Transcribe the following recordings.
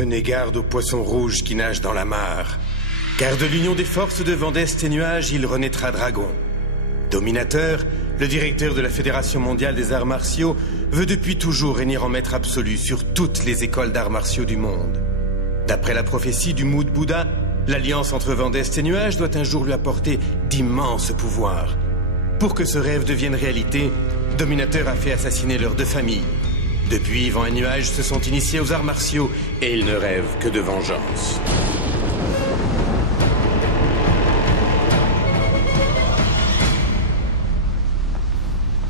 Prenez garde aux poissons rouges qui nagent dans la mare. Car de l'union des forces de Vendeste et Nuage, il renaîtra dragon. Dominateur, le directeur de la Fédération mondiale des arts martiaux, veut depuis toujours régner en maître absolu sur toutes les écoles d'arts martiaux du monde. D'après la prophétie du Mood Bouddha, l'alliance entre Vendeste et Nuage doit un jour lui apporter d'immenses pouvoirs. Pour que ce rêve devienne réalité, Dominateur a fait assassiner leurs 2 familles. Depuis, Vent et Nuage se sont initiés aux arts martiaux et ils ne rêvent que de vengeance.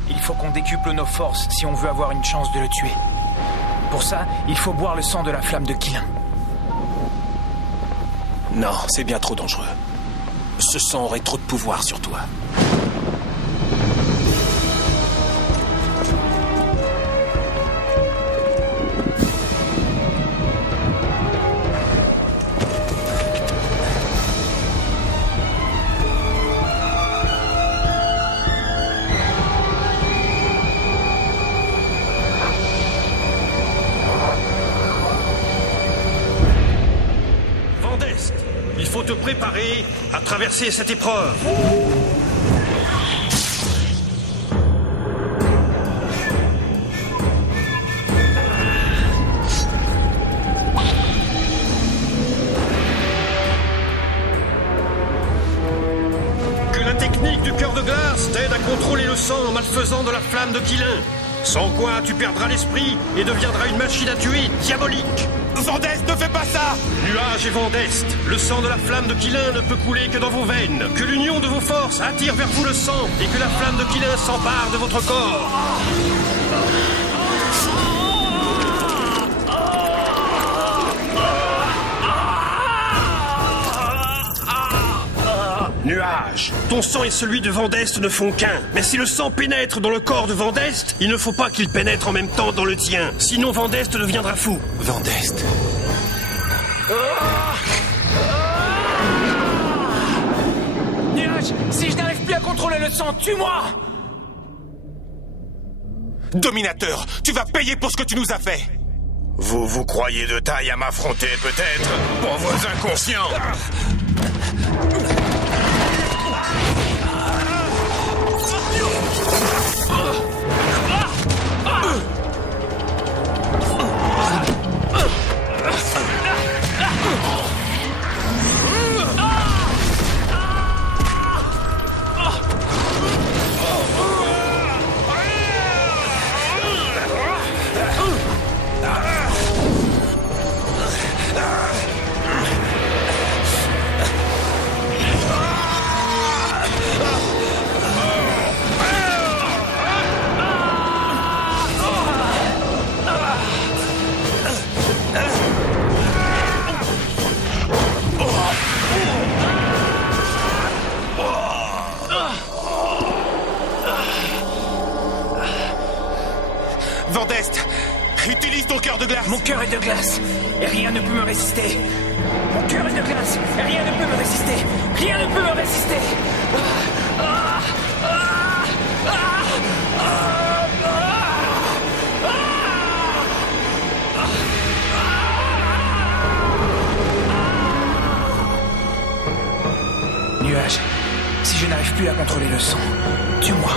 Il faut qu'on décuple nos forces si on veut avoir une chance de le tuer. Pour ça, il faut boire le sang de la flamme de Qilin. Non, c'est bien trop dangereux. Ce sang aurait trop de pouvoir sur toi. Il faut te préparer à traverser cette épreuve. Que la technique du cœur de glace t'aide à contrôler le sang en malfaisant de la flamme de Qilin. Sans quoi tu perdras l'esprit et deviendras une machine à tuer diabolique. Vendeste, ne fais pas ça! Nuage et Vendeste, le sang de la flamme de Qilin ne peut couler que dans vos veines. Que l'union de vos forces attire vers vous le sang et que la flamme de Qilin s'empare de votre corps. Nuage, ton sang et celui de Vendeste ne font qu'un. Mais si le sang pénètre dans le corps de Vendeste, il ne faut pas qu'il pénètre en même temps dans le tien. Sinon Vendeste deviendra fou. Vendeste. Nuage, si je n'arrive plus à contrôler le sang, tue-moi! Dominateur, tu vas payer pour ce que tu nous as fait! Vous vous croyez de taille à m'affronter, peut-être? Pauvres inconscients! Vendeste, utilise ton cœur de glace. Mon cœur est de glace et rien ne peut me résister. Mon cœur est de glace et rien ne peut me résister. Rien ne peut me résister. Nuage, si je n'arrive plus à contrôler le sang, tue-moi.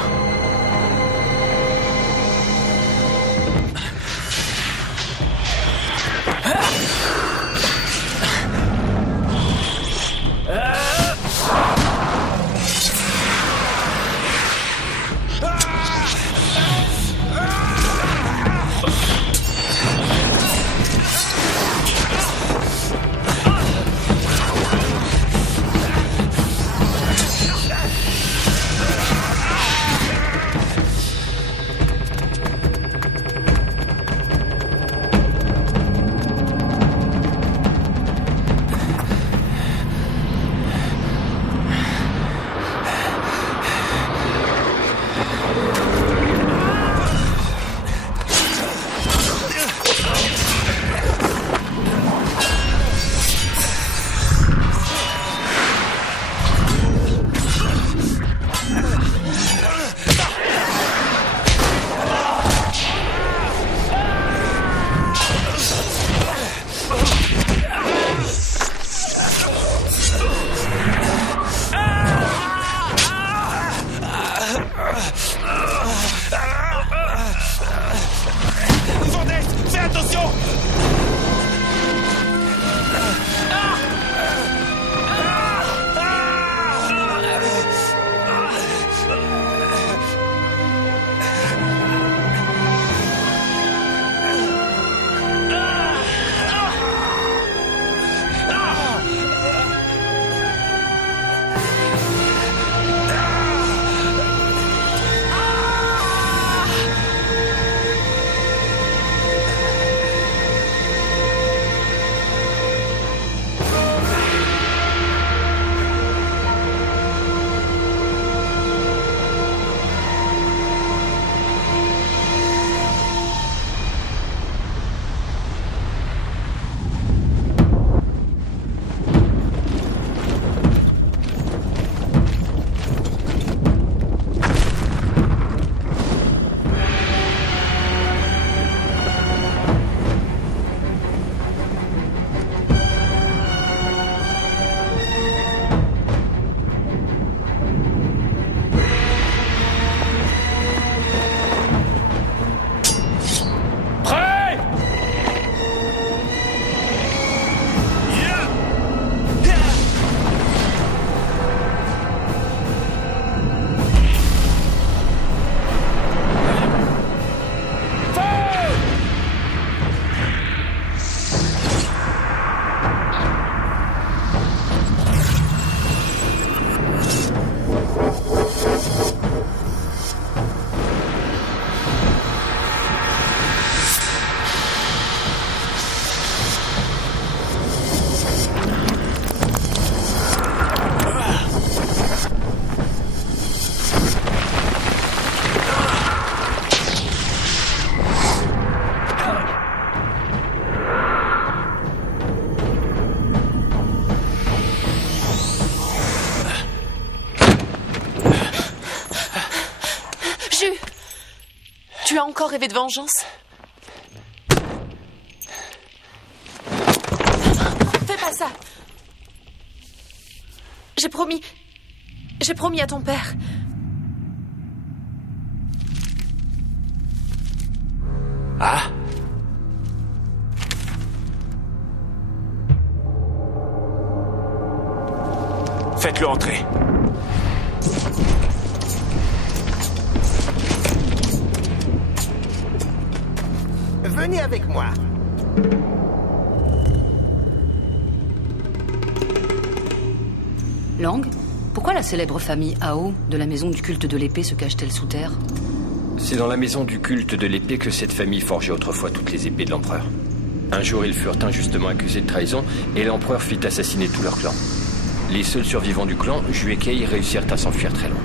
Tu as encore rêvé de vengeance? Fais pas ça! J'ai promis à ton père. Ah? Faites-le entrer. Venez avec moi. Lang, pourquoi la célèbre famille Ao de la maison du culte de l'épée se cache-t-elle sous terre? C'est dans la maison du culte de l'épée que cette famille forgeait autrefois toutes les épées de l'empereur. Un jour, ils furent injustement accusés de trahison et l'empereur fit assassiner tout leur clan. Les seuls survivants du clan, Ju et Kei, réussirent à s'enfuir très loin.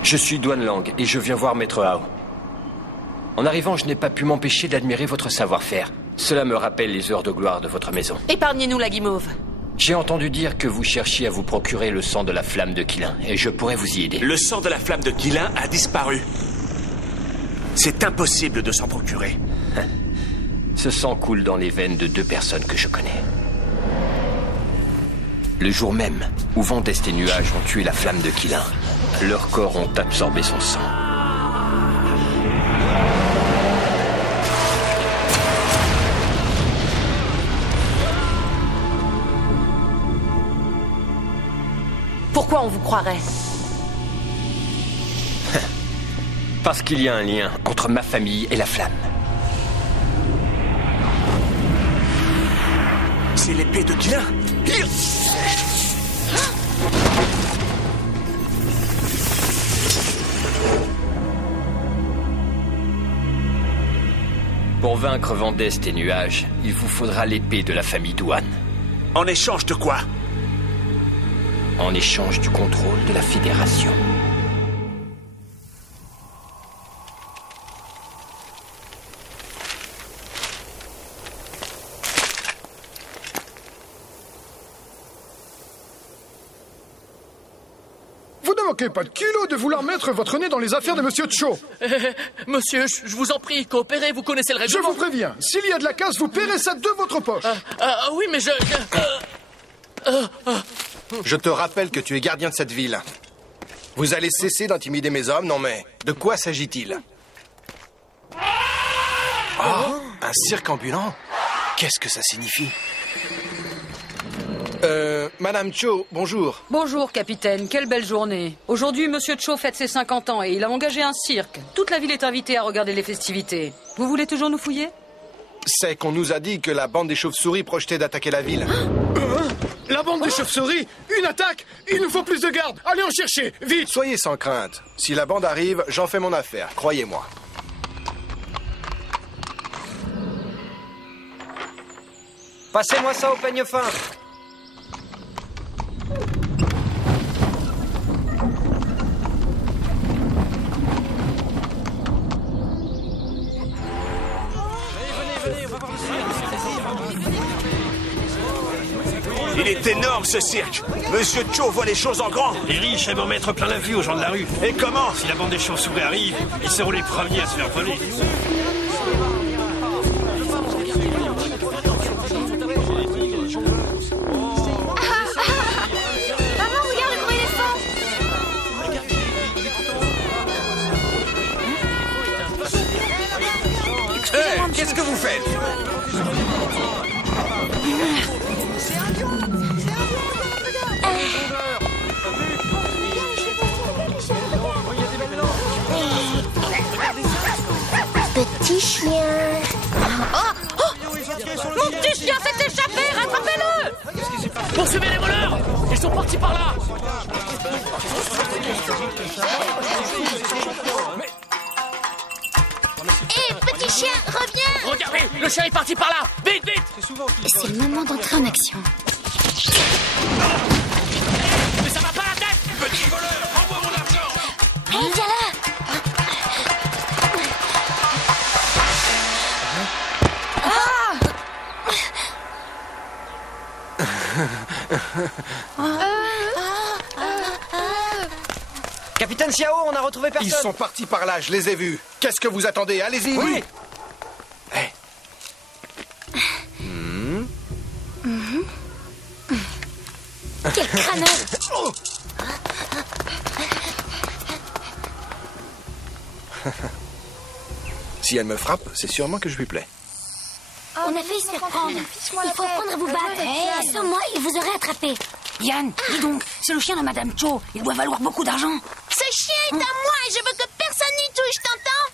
Je suis Duan Lang et je viens voir Maître Ao. En arrivant, je n'ai pas pu m'empêcher d'admirer votre savoir-faire. Cela me rappelle les heures de gloire de votre maison. Épargnez-nous la guimauve. J'ai entendu dire que vous cherchiez à vous procurer le sang de la flamme de Qilin, et je pourrais vous y aider. Le sang de la flamme de Qilin a disparu. C'est impossible de s'en procurer. Ce sang coule dans les veines de 2 personnes que je connais. Le jour même où Vendeste et Nuages ont tué la flamme de Qilin, leurs corps ont absorbé son sang. Pourquoi on vous croirait? Parce qu'il y a un lien entre ma famille et la flamme. C'est l'épée de Qilin. Pour vaincre Vendeste et Nuages, il vous faudra l'épée de la famille Duan. En échange de quoi? En échange du contrôle de la Fédération. Vous ne manquez pas de culot de vouloir mettre votre nez dans les affaires de Monsieur Cho. Monsieur, je vous en prie, coopérez, vous connaissez le règlement. Je vous préviens, s'il y a de la casse, vous paierez ça de votre poche. Oui, mais Je te rappelle que tu es gardien de cette ville. Vous allez cesser d'intimider mes hommes, non mais... De quoi s'agit-il? Oh, un cirque ambulant? Qu'est-ce que ça signifie? Madame Cho, bonjour. Bonjour, capitaine. Quelle belle journée. Aujourd'hui, Monsieur Cho fête ses 50 ans et il a engagé un cirque. Toute la ville est invitée à regarder les festivités. Vous voulez toujours nous fouiller? C'est qu'on nous a dit que la bande des chauves-souris projetait d'attaquer la ville. La bande des chauves-souris? Une attaque? Il nous faut plus de gardes. Allez en chercher, vite. Soyez sans crainte. Si la bande arrive, j'en fais mon affaire, croyez-moi. Passez-moi ça au peigne fin. Il est énorme ce cirque. Monsieur Cho voit les choses en grand. Les riches aiment en mettre plein la vue aux gens de la rue. Et comment? Si la bande des chauves-souris arrive, ils seront les premiers à se faire voler. Maman, regarde le gros éléphant. Hey, qu'est-ce que vous faites? Petit chien. Mon petit chien s'est échappé, rattrapez-le! poursuivez les voleurs. Ils sont partis par là. Hé, petit chien, reviens! Regardez, Le chien est parti par là. Vite, vite. C'est le moment d'entrer en action. Mais ça va pas la tête. Petit voleur, rends-moi mon argent. Hé, viens là. Capitaine Xiao, on a retrouvé personne. Ils sont partis par là, je les ai vus. Qu'est-ce que vous attendez? Allez-y. Oui. Hey. Quel crâneur. Oh. Si elle me frappe, c'est sûrement que je lui plais. On a failli se faire prendre. Il faut apprendre à vous battre. Sans moi, il vous aurait attrapé. Yann, dis donc, c'est le chien de Madame Cho. Il doit valoir beaucoup d'argent. Ce chien est à moi et je veux que personne n'y touche, t'entends?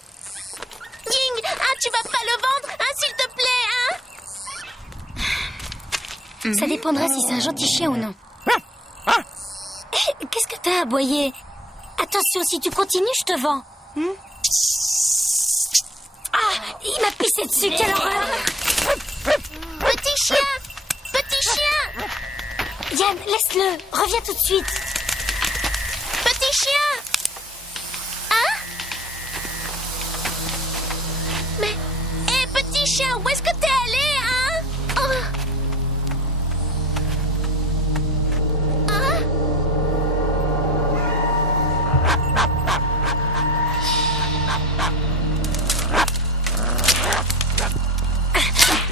Ying, tu vas pas le vendre, s'il te plaît, Ça dépendra si c'est un gentil chien ou non. Qu'est-ce que t'as aboyé? Attention, si tu continues, je te vends. Il m'a pissé dessus, quelle horreur! Petit chien! Petit chien! Yann, laisse-le, reviens tout de suite. Petit chien! Mais... Hé, petit chien, où est-ce que t'es allé,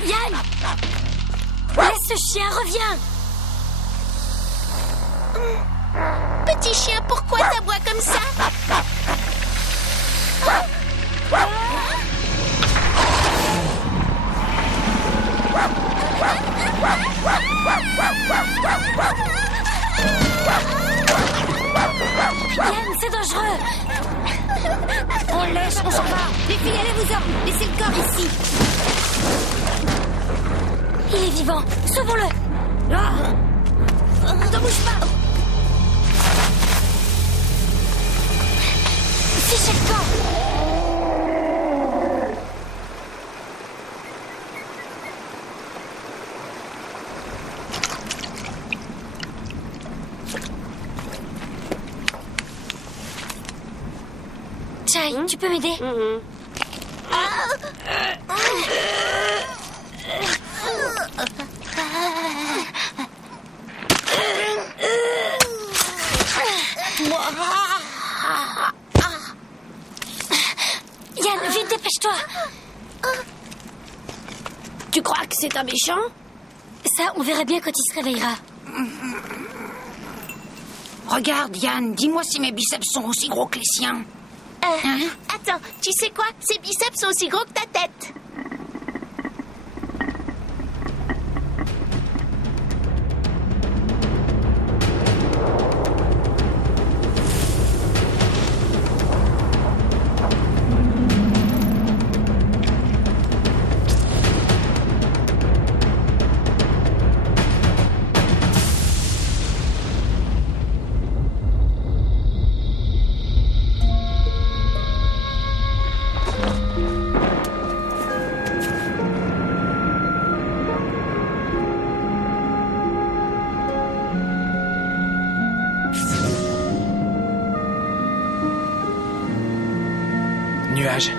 Yann! Laisse ce chien, reviens! Petit chien, pourquoi t'aboies comme ça? Yann, c'est dangereux! On le laisse, on s'en va. Les filles, allez-vous-en! Laissez le corps ici! Il est vivant! Sauvons-le! Ne bouge pas! Fichez le camp! Chai, tu peux m'aider? Yann, vite, dépêche-toi! Tu crois que c'est un méchant? Ça, on verra bien quand il se réveillera. Regarde, Yann, dis-moi si mes biceps sont aussi gros que les siens. Attends, tu sais quoi? Ces biceps sont aussi gros que ta tête. Nuage,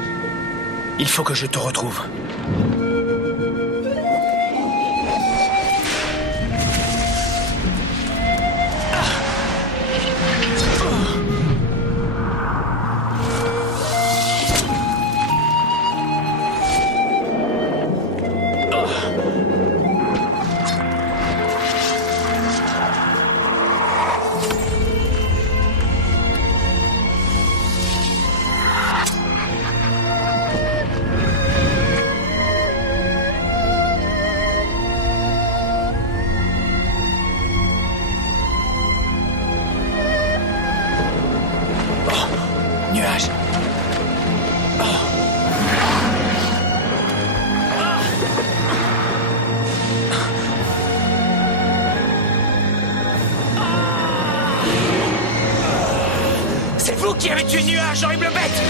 il faut que je te retrouve. Nuage. C'est vous qui avez tué Nuage, horrible bête!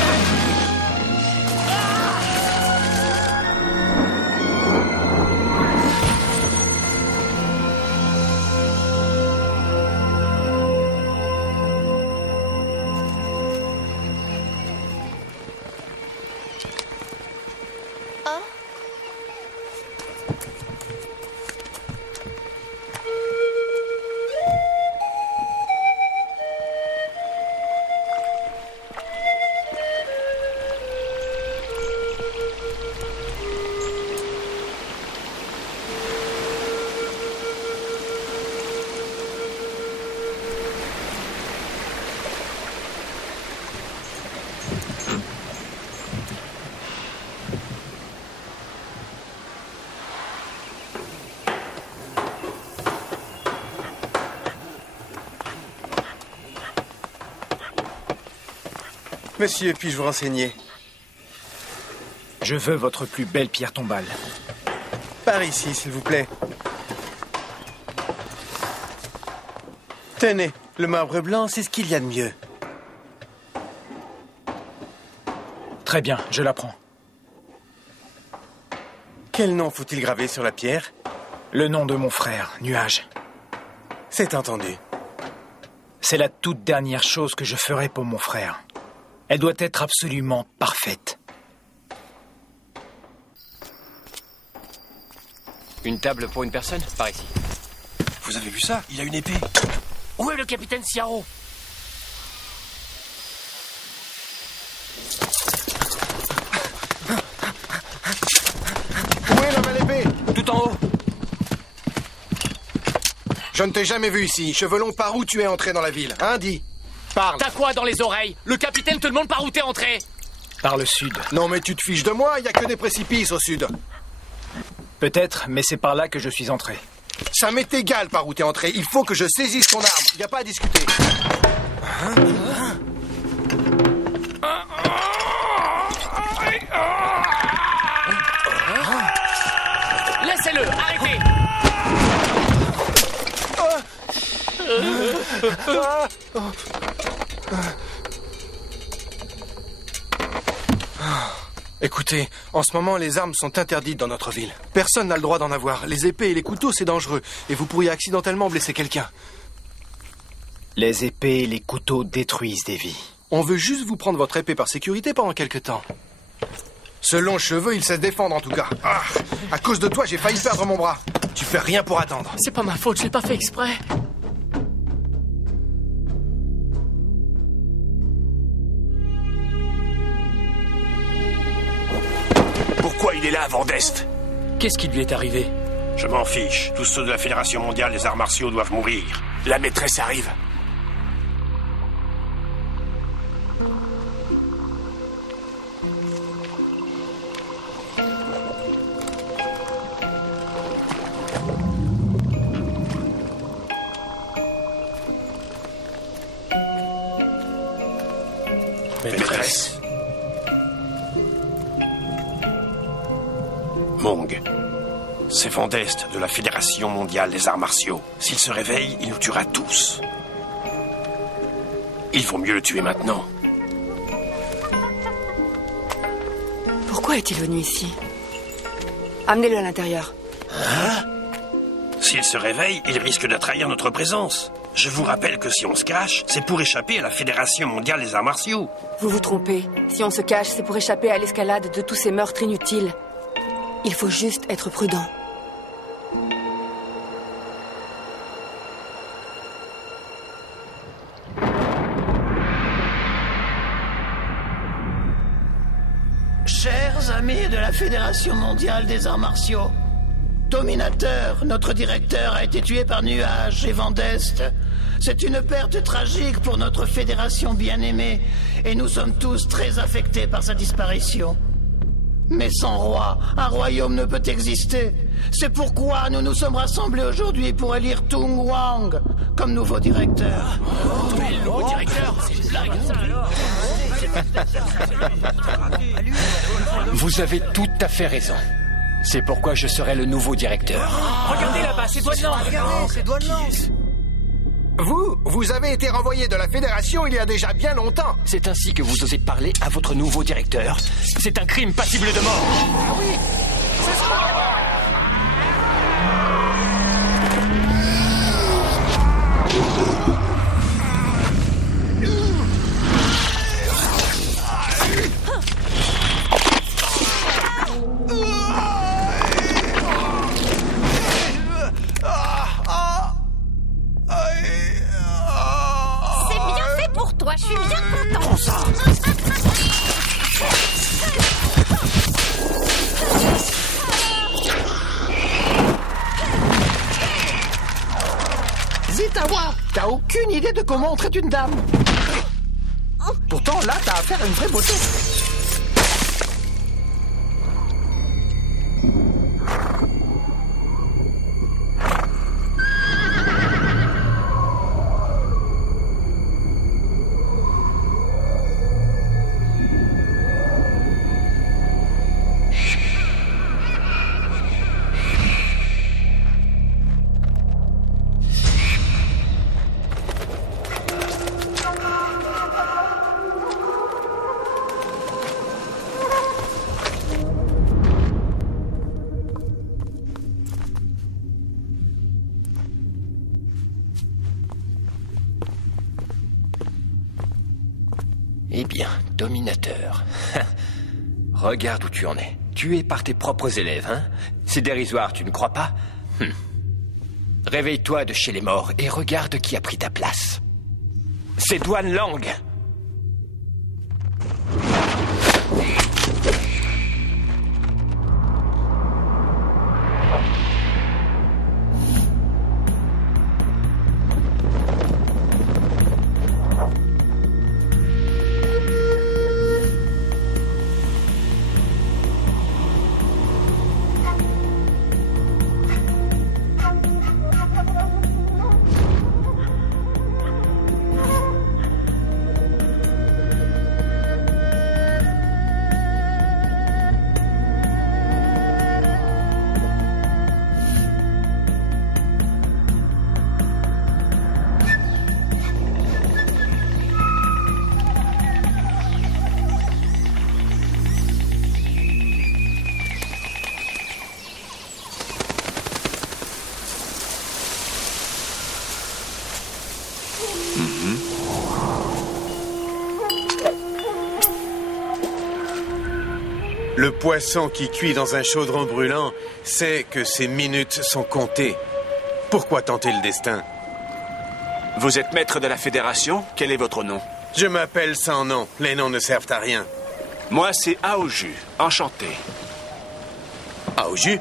Monsieur, puis-je vous renseigner? Je veux votre plus belle pierre tombale. Par ici, s'il vous plaît. Tenez, le marbre blanc, c'est ce qu'il y a de mieux. Très bien, je la prends. Quel nom faut-il graver sur la pierre? Le nom de mon frère, Nuage. C'est entendu. C'est la toute dernière chose que je ferai pour mon frère. Elle doit être absolument parfaite. Une table pour une personne? Par ici. Vous avez vu ça? Il a une épée. Où est le capitaine Ciaro? Où est l'homme à l'épée? Tout en haut. Je ne t'ai jamais vu ici. Cheveux longs, par où tu es entré dans la ville? Hein, dis. Parle. T'as quoi dans les oreilles? Le capitaine te demande par où t'es entré. Par le sud. Non, mais tu te fiches de moi, il n'y a que des précipices au sud. Peut-être, mais c'est par là que je suis entré. Ça m'est égal par où t'es entré. Il faut que je saisisse ton arme. Il n'y a pas à discuter. Laissez-le, arrêtez. Écoutez, en ce moment, les armes sont interdites dans notre ville. Personne n'a le droit d'en avoir. Les épées et les couteaux, c'est dangereux. Et vous pourriez accidentellement blesser quelqu'un. Les épées et les couteaux détruisent des vies. On veut juste vous prendre votre épée par sécurité pendant quelque temps. Ce long cheveu, il sait se défendre en tout cas. Ah, à cause de toi, j'ai failli perdre mon bras. Tu fais rien pour attendre. C'est pas ma faute, je l'ai pas fait exprès. Pourquoi il est là, Van d'Est? Qu'est-ce qui lui est arrivé? Je m'en fiche. Tous ceux de la Fédération mondiale des arts martiaux doivent mourir. La maîtresse arrive. Maîtresse. Mong. C'est Van d'Est de la Fédération mondiale des arts martiaux. S'il se réveille, il nous tuera tous. Il vaut mieux le tuer maintenant. Pourquoi est-il venu ici? Amenez-le à l'intérieur. Hein? S'il se réveille, il risque de trahir notre présence. Je vous rappelle que si on se cache, c'est pour échapper à la Fédération mondiale des arts martiaux. Vous vous trompez. Si on se cache, c'est pour échapper à l'escalade de tous ces meurtres inutiles. Il faut juste être prudent. Chers amis de la Fédération mondiale des arts martiaux, Dominateur, notre directeur, a été tué par Nuage et Van d'Est. C'est une perte tragique pour notre fédération bien-aimée, et nous sommes tous très affectés par sa disparition. Mais sans roi, un royaume ne peut exister. C'est pourquoi nous nous sommes rassemblés aujourd'hui pour élire Tung Wang comme nouveau directeur. Le nouveau directeur, c'est une blague, ça alors. Vous avez tout à fait raison. C'est pourquoi je serai le nouveau directeur. Regardez là-bas, c'est Douaneland. Regardez, c'est Douaneland. Vous avez été renvoyé de la Fédération il y a déjà bien longtemps. C'est ainsi que vous osez parler à votre nouveau directeur. C'est un crime passible de mort. Ah oui, c'est ça. Je suis bien content. Zitawa, t'as aucune idée de comment on traite une dame. Pourtant, là, t'as affaire à une vraie beauté. Dominateur. Regarde où tu en es. Tué par tes propres élèves, hein? C'est dérisoire, tu ne crois pas? Réveille-toi de chez les morts et regarde qui a pris ta place. C'est Duan Lang. Le poisson qui cuit dans un chaudron brûlant sait que ses minutes sont comptées. Pourquoi tenter le destin? Vous êtes maître de la Fédération? Quel est votre nom? Je m'appelle sans nom. Les noms ne servent à rien. Moi, c'est Aoju. Enchanté. Aoju?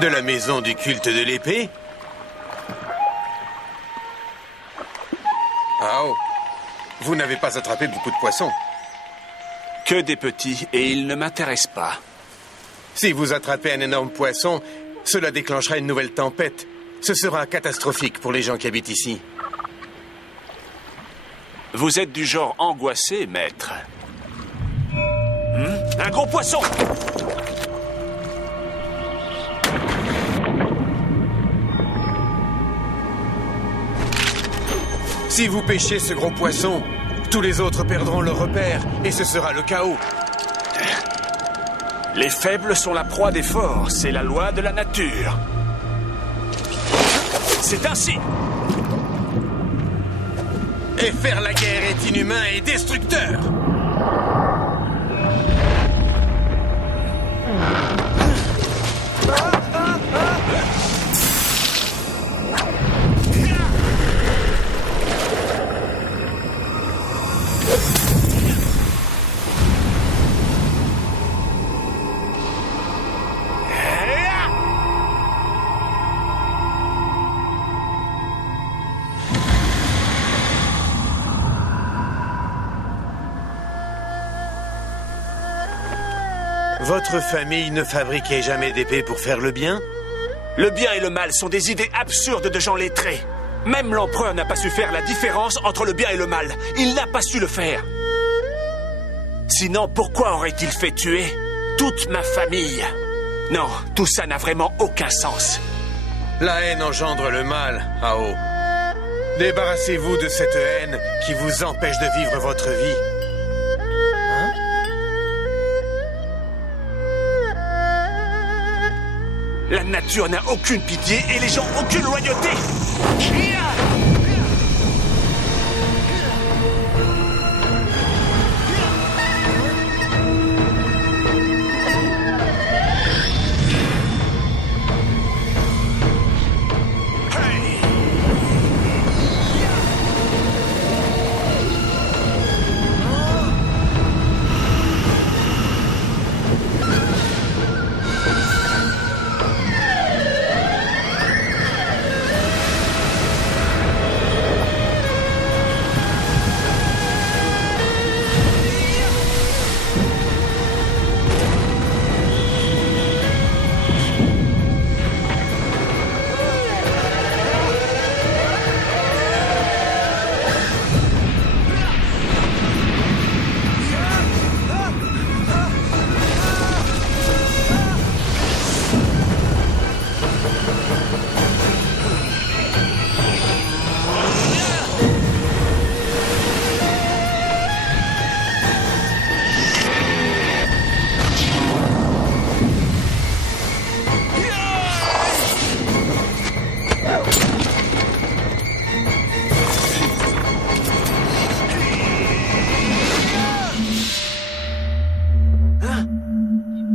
De la maison du culte de l'épée? Oh. Vous n'avez pas attrapé beaucoup de poissons. Que des petits, et ils ne m'intéressent pas. Si vous attrapez un énorme poisson, cela déclenchera une nouvelle tempête. Ce sera catastrophique pour les gens qui habitent ici. Vous êtes du genre angoissé, maître. Un gros poisson! Si vous pêchez ce gros poisson, tous les autres perdront leur repère et ce sera le chaos. Les faibles sont la proie des forts, c'est la loi de la nature. C'est ainsi. Et faire la guerre est inhumain et destructeur. Votre famille ne fabriquait jamais d'épée pour faire le bien? Le bien et le mal sont des idées absurdes de gens lettrés. Même l'empereur n'a pas su faire la différence entre le bien et le mal. Il n'a pas su le faire. Sinon, pourquoi aurait-il fait tuer toute ma famille? Non, tout ça n'a vraiment aucun sens. La haine engendre le mal, Ao. Débarrassez-vous de cette haine qui vous empêche de vivre votre vie. La nature n'a aucune pitié et les gens aucune loyauté.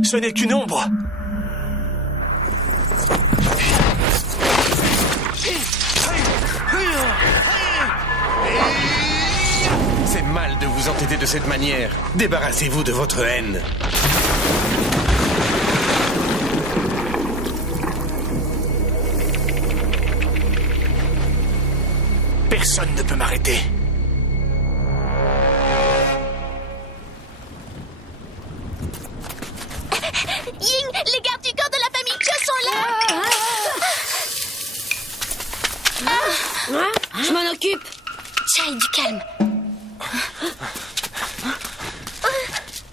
Ce n'est qu'une ombre. C'est mal de vous entêter de cette manière. Débarrassez-vous de votre haine. Personne ne peut m'arrêter. Ying, les gardes du corps de la famille Cho sont là. Je m'en occupe. Chai, du calme.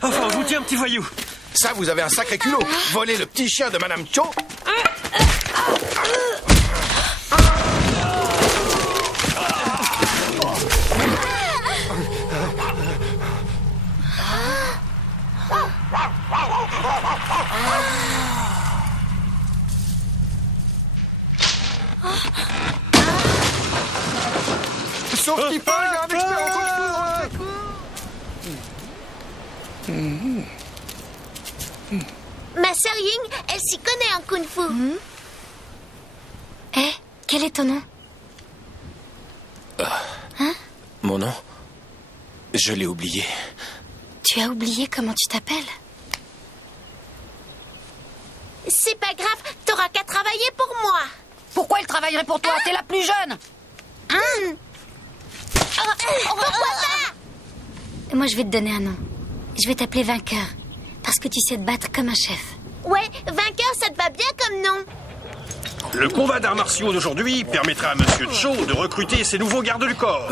Enfin, vous tiens, petit voyou. Ça, vous avez un sacré culot. Voler le petit chien de Madame Cho. Sauf qu'il parle, il y a un expert en kung-fu. Ma sœur Ying, elle s'y connaît en kung-fu. Quel est ton nom? Mon nom? Je l'ai oublié. Tu as oublié comment tu t'appelles? C'est pas grave, t'auras qu'à travailler pour moi. Pourquoi elle travaillerait pour toi? T'es la plus jeune. Pourquoi pas? Moi, je vais te donner un nom. Je vais t'appeler Vainqueur. Parce que tu sais te battre comme un chef. Ouais, vainqueur, ça te va bien comme nom. Le combat d'arts martiaux d'aujourd'hui permettra à Monsieur Cho de recruter ses nouveaux gardes du corps.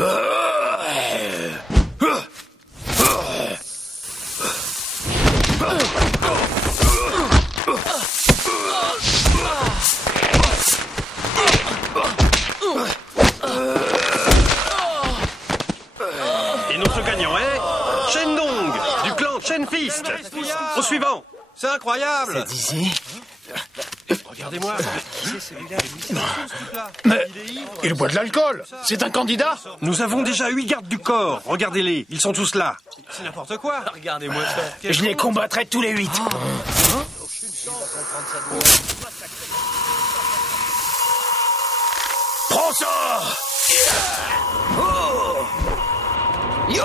Et notre gagnant est Shendong, du clan Chen Fist. Au suivant. C'est incroyable. C'est Dizzy. Regardez-moi. Mais il boit de l'alcool. C'est un candidat. Nous avons déjà 8 gardes du corps. Regardez-les, ils sont tous là. C'est n'importe quoi. Regardez-moi ça. Je les combattrai tous les 8. Prends ça. Oh. Yo.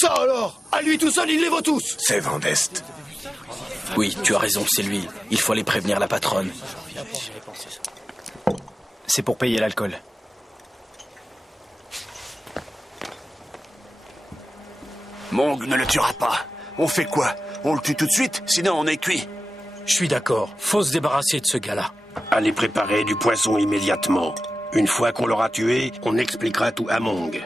Ça alors, à lui tout seul, il les vaut tous. C'est Van Dest. Oui, tu as raison, c'est lui. Il faut aller prévenir la patronne. C'est pour payer l'alcool. Mong ne le tuera pas. On fait quoi? On le tue tout de suite, sinon on est cuit. Je suis d'accord, faut se débarrasser de ce gars-là. Allez préparer du poisson immédiatement. Une fois qu'on l'aura tué, on expliquera tout à Mong.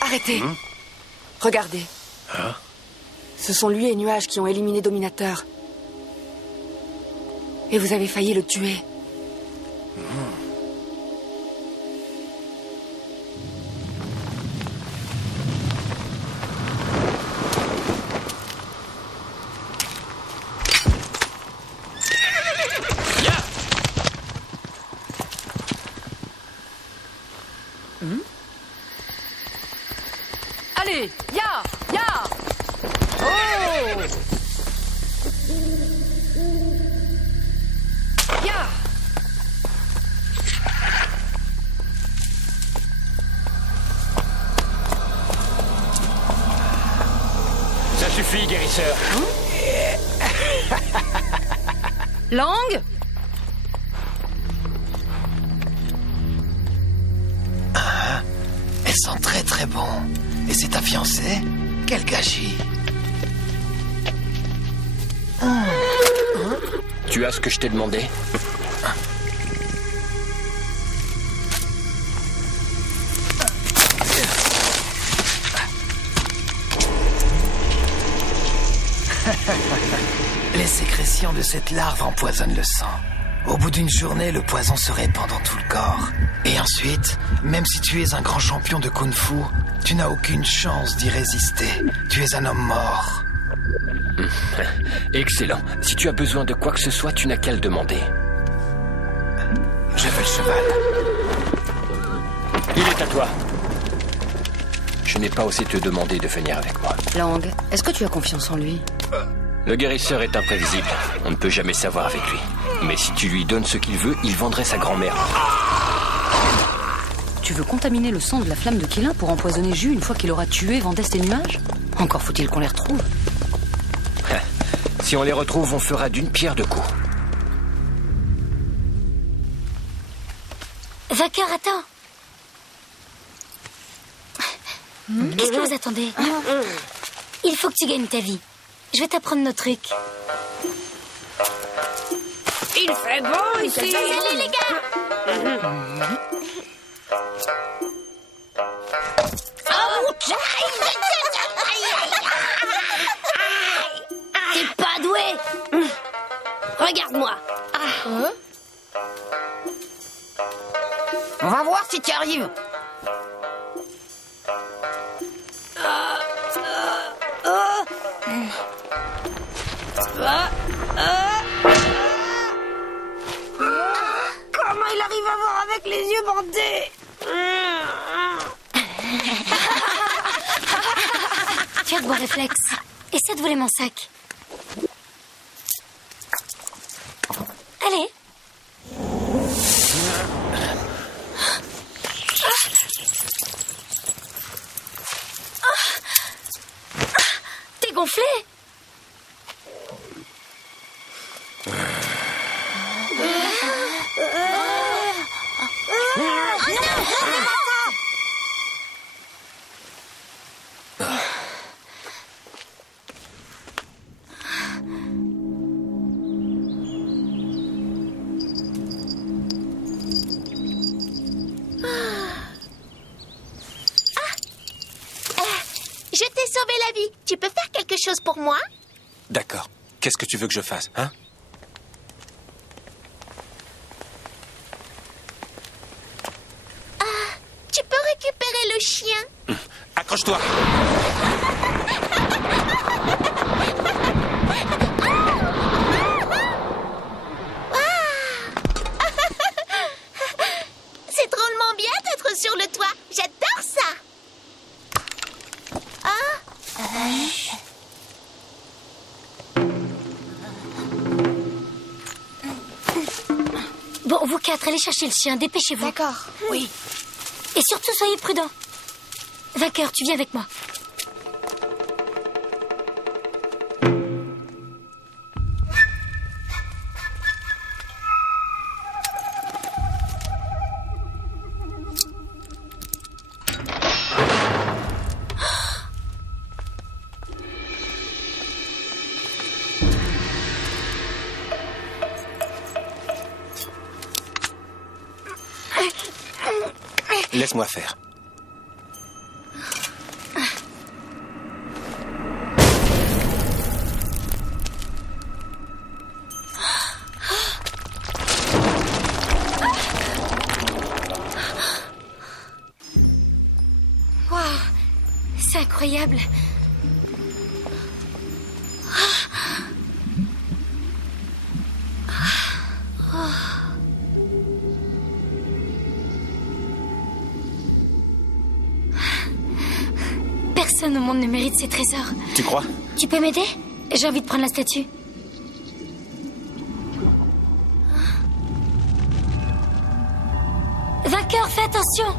Arrêtez. Regardez. Ce sont lui et Nuage qui ont éliminé Dominateur. Et vous avez failli le tuer. Allez, ya, ya. Oh. Ya. suffit, guérisseur. Lang? Elle sent très très bon. Et c'est ta fiancée? Quel gâchis. Tu as ce que je t'ai demandé? Les sécrétions de cette larve empoisonnent le sang. Au bout d'une journée, le poison se répand dans tout le corps. Et ensuite, même si tu es un grand champion de kung-fu, tu n'as aucune chance d'y résister. Tu es un homme mort. Excellent. Si tu as besoin de quoi que ce soit, tu n'as qu'à le demander. Je veux le cheval. Il est à toi. Je n'ai pas osé te demander de venir avec moi. Lang, est-ce que tu as confiance en lui? Le guérisseur est imprévisible. On ne peut jamais savoir avec lui. Mais si tu lui donnes ce qu'il veut, il vendrait sa grand-mère. Tu veux contaminer le sang de la flamme de Qilin pour empoisonner Ju une fois qu'il aura tué Vandest et Nuage? Encore faut-il qu'on les retrouve. Si on les retrouve, on fera d'une pierre deux coups. Vainqueur, attends. Qu'est-ce que vous attendez? Il faut que tu gagnes ta vie. Je vais t'apprendre nos trucs. Il fait beau ici. Salut les gars. T'es pas doué. Regarde-moi. On va voir si tu y arrives. Comment il arrive à voir avec les yeux bandés? Tu as de bons réflexes. Essaie de voler mon sac. Allez. T'es gonflé? Je t'ai sauvé la vie. Tu peux faire quelque chose pour moi? D'accord. Qu'est-ce que tu veux que je fasse, hein? Tu peux récupérer le chien? Accroche-toi. C'est drôlement bien d'être sur le toit. J'adore ça. Bon, vous quatre, allez chercher le chien, dépêchez-vous. D'accord. Oui. Et surtout, soyez prudents. Vainqueur, tu viens avec moi. Laisse-moi faire. Waouh, c'est incroyable. Personne au monde ne mérite ces trésors. Tu crois? Tu peux m'aider? J'ai envie de prendre la statue. Vainqueur, fais attention!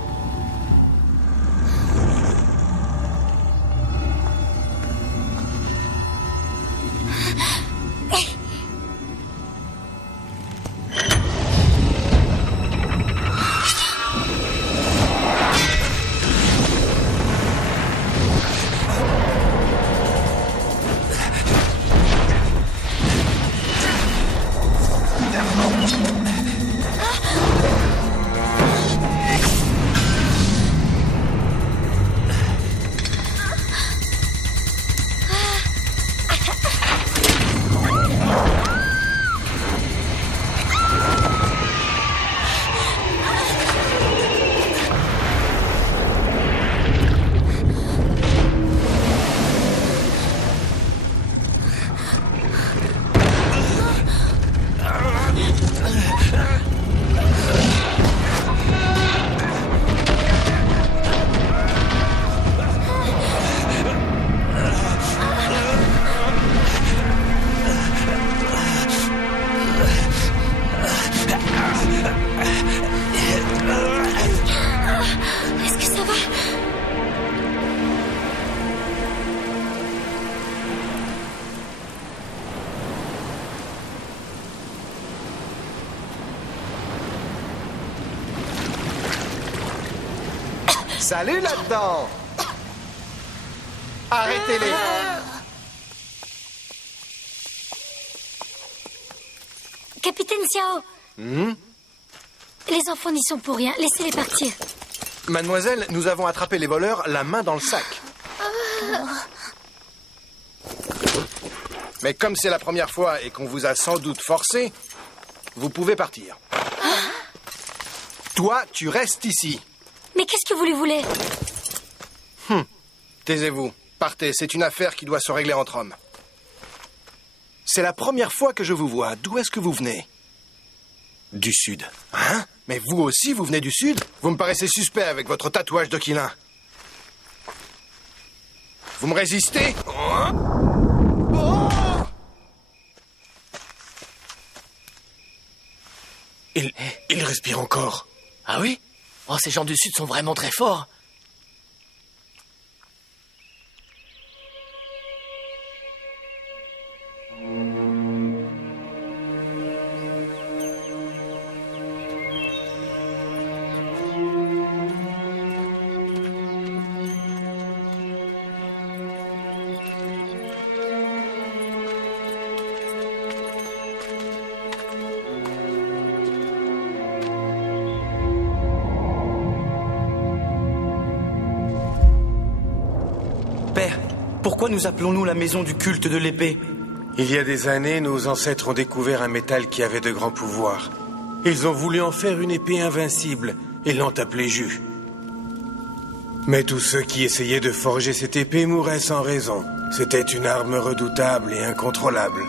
Salut là-dedans! Arrêtez-les! Capitaine Xiao, les enfants n'y sont pour rien. Laissez-les partir. Mademoiselle, nous avons attrapé les voleurs la main dans le sac. Mais comme c'est la première fois et qu'on vous a sans doute forcé, vous pouvez partir. Toi, tu restes ici. Mais qu'est-ce que vous lui voulez? Taisez-vous. Partez, c'est une affaire qui doit se régler entre hommes. C'est la première fois que je vous vois. D'où est-ce que vous venez? Du sud. Hein? Mais vous aussi, vous venez du sud? Vous me paraissez suspect avec votre tatouage de Qilin. Vous me résistez? Il respire encore. Ah oui? Oh, ces gens du sud sont vraiment très forts. Père, pourquoi nous appelons-nous la maison du culte de l'épée? Il y a des années, nos ancêtres ont découvert un métal qui avait de grands pouvoirs. Ils ont voulu en faire une épée invincible et l'ont appelée Ju. Mais tous ceux qui essayaient de forger cette épée mouraient sans raison. C'était une arme redoutable et incontrôlable.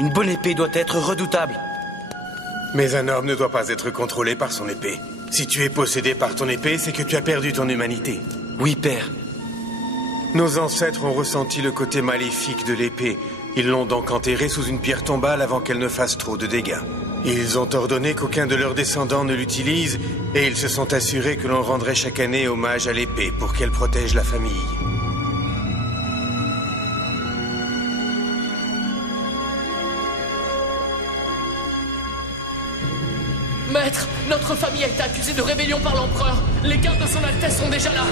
Une bonne épée doit être redoutable. Mais un homme ne doit pas être contrôlé par son épée. Si tu es possédé par ton épée, c'est que tu as perdu ton humanité. Oui, père. Nos ancêtres ont ressenti le côté maléfique de l'épée. Ils l'ont donc enterrée sous une pierre tombale avant qu'elle ne fasse trop de dégâts. Ils ont ordonné qu'aucun de leurs descendants ne l'utilise et ils se sont assurés que l'on rendrait chaque année hommage à l'épée pour qu'elle protège la famille. Maître, notre famille a été accusée de rébellion par l'empereur. Les gardes de son Altesse sont déjà là.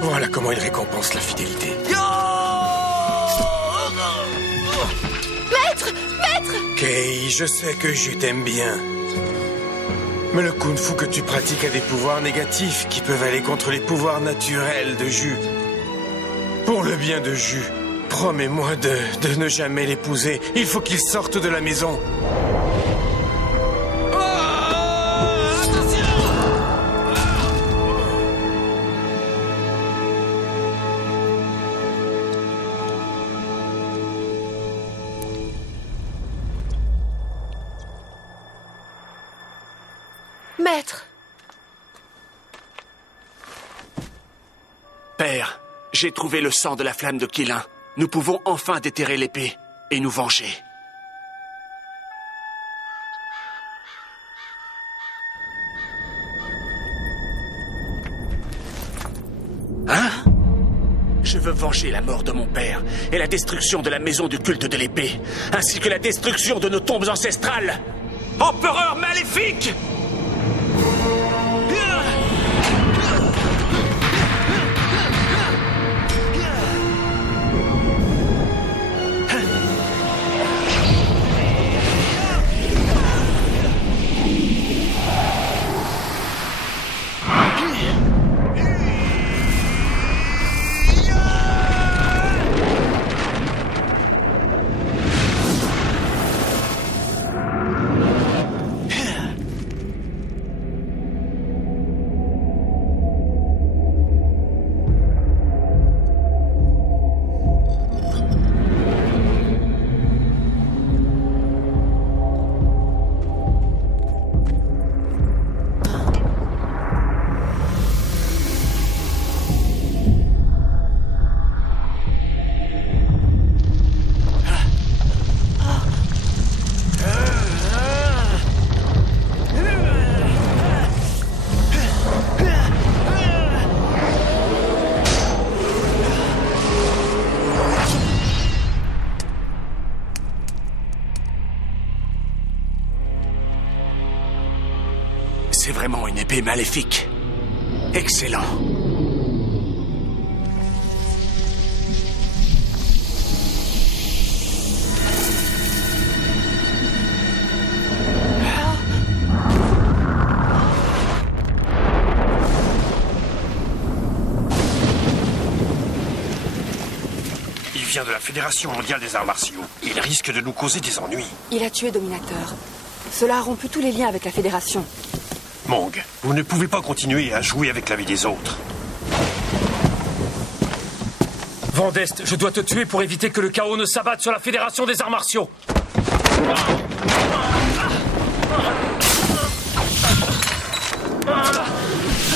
Voilà comment il récompense la fidélité. Maître! Maître! Kei, je sais que je t'aime bien. Mais le kung-fu que tu pratiques a des pouvoirs négatifs qui peuvent aller contre les pouvoirs naturels de Ju. Pour le bien de Ju, promets-moi de ne jamais l'épouser. Il faut qu'il sorte de la maison. Maître! Père, j'ai trouvé le sang de la flamme de Qilin. Nous pouvons enfin déterrer l'épée et nous venger. Hein? Je veux venger la mort de mon père et la destruction de la maison du culte de l'épée, ainsi que la destruction de nos tombes ancestrales. Empereur maléfique! C'est vraiment une épée maléfique. Excellent. Il vient de la Fédération mondiale des arts martiaux. Il risque de nous causer des ennuis. Il a tué Dominateur. Cela a rompu tous les liens avec la Fédération. Mong, vous ne pouvez pas continuer à jouer avec la vie des autres. Vandest, je dois te tuer pour éviter que le chaos ne s'abatte sur la Fédération des arts martiaux.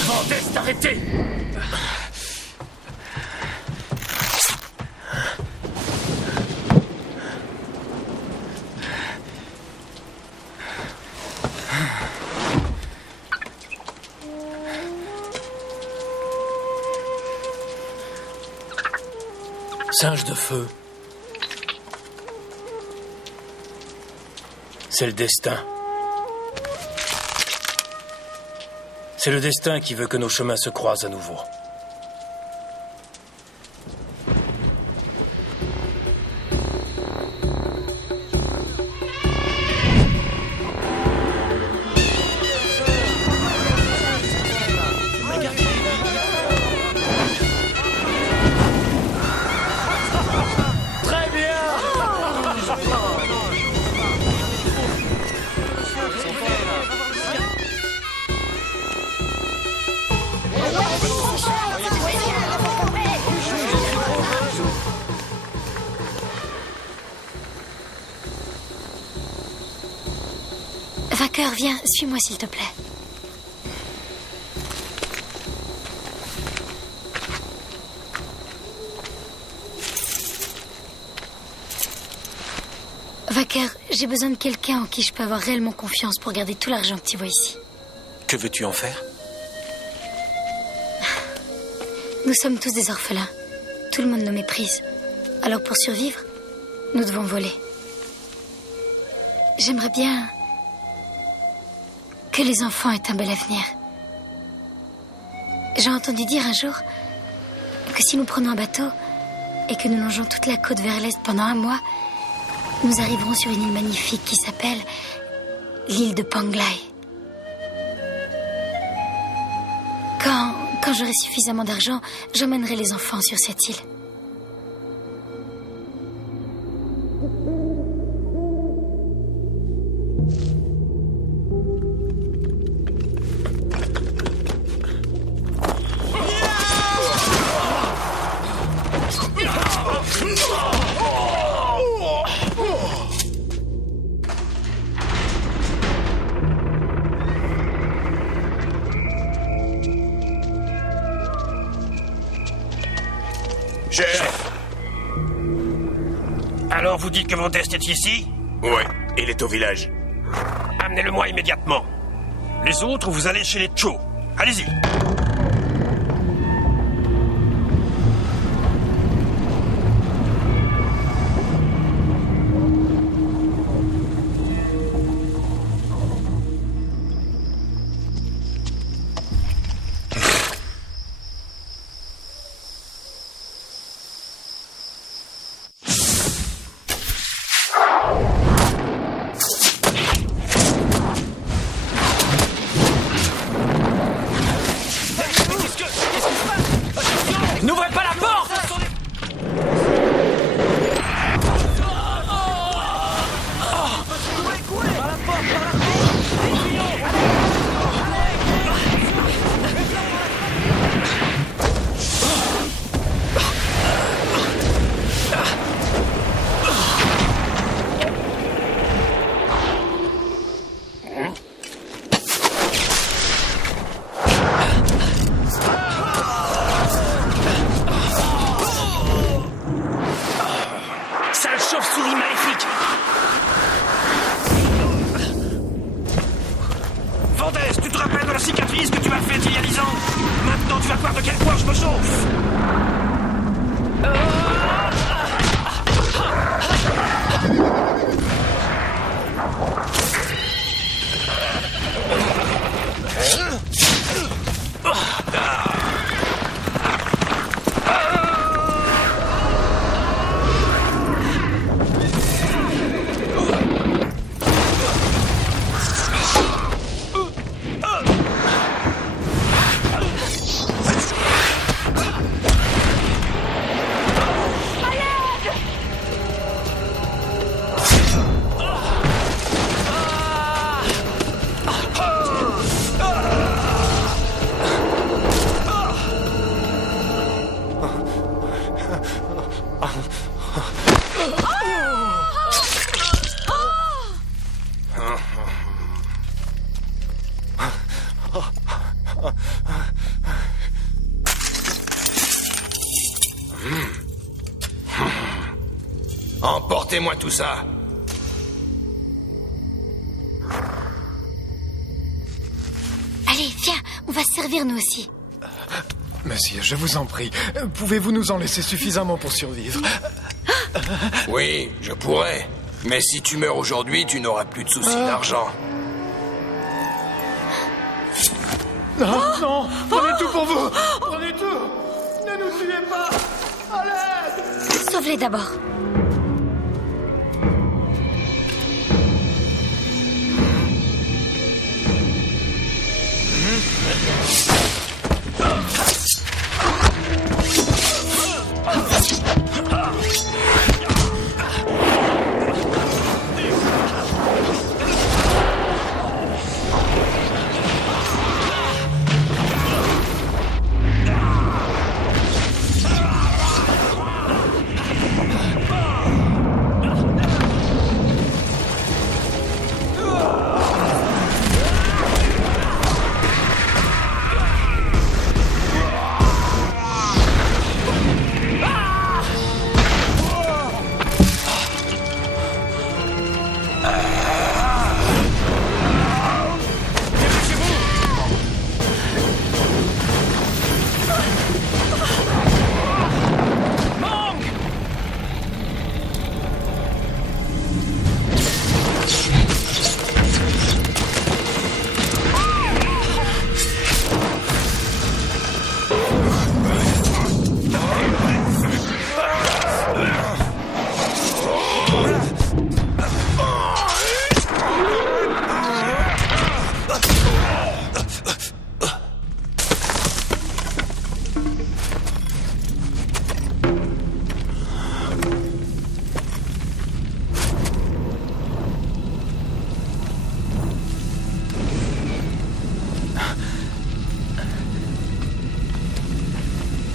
Vandest, arrêtez! Singe de feu. C'est le destin. C'est le destin qui veut que nos chemins se croisent à nouveau. Vainqueur, viens, suis-moi s'il te plaît. Vainqueur, j'ai besoin de quelqu'un en qui je peux avoir réellement confiance pour garder tout l'argent que tu vois ici. Que veux-tu en faire? Nous sommes tous des orphelins. Tout le monde nous méprise. Alors pour survivre, nous devons voler. J'aimerais bien que les enfants aient un bel avenir. J'ai entendu dire un jour que si nous prenons un bateau et que nous longeons toute la côte vers l'est pendant 1 mois, nous arriverons sur une île magnifique qui s'appelle l'île de Panglai. Quand j'aurai suffisamment d'argent, j'emmènerai les enfants sur cette île. Chef! Alors vous dites que Vandest est ici? Ouais, il est au village. Amenez-le-moi immédiatement. Les autres, vous allez chez les Cho. Allez-y. N'ouvrez pas la porte! Sale chauve-souris maléfique! Vandest, tu te rappelles de la cicatrice que tu m'as faite il y a 10 ans? Maintenant, tu vas voir de quel point je me chauffe! Emportez-moi tout ça. Allez, viens, on va se servir nous aussi. Monsieur, je vous en prie, pouvez-vous nous en laisser suffisamment pour survivre? Oui, je pourrais. Mais si tu meurs aujourd'hui, tu n'auras plus de soucis d'argent. Non, non, prenez tout pour vous. Prenez tout. Ne nous tuez pas. À l'aide. Sauve-les d'abord.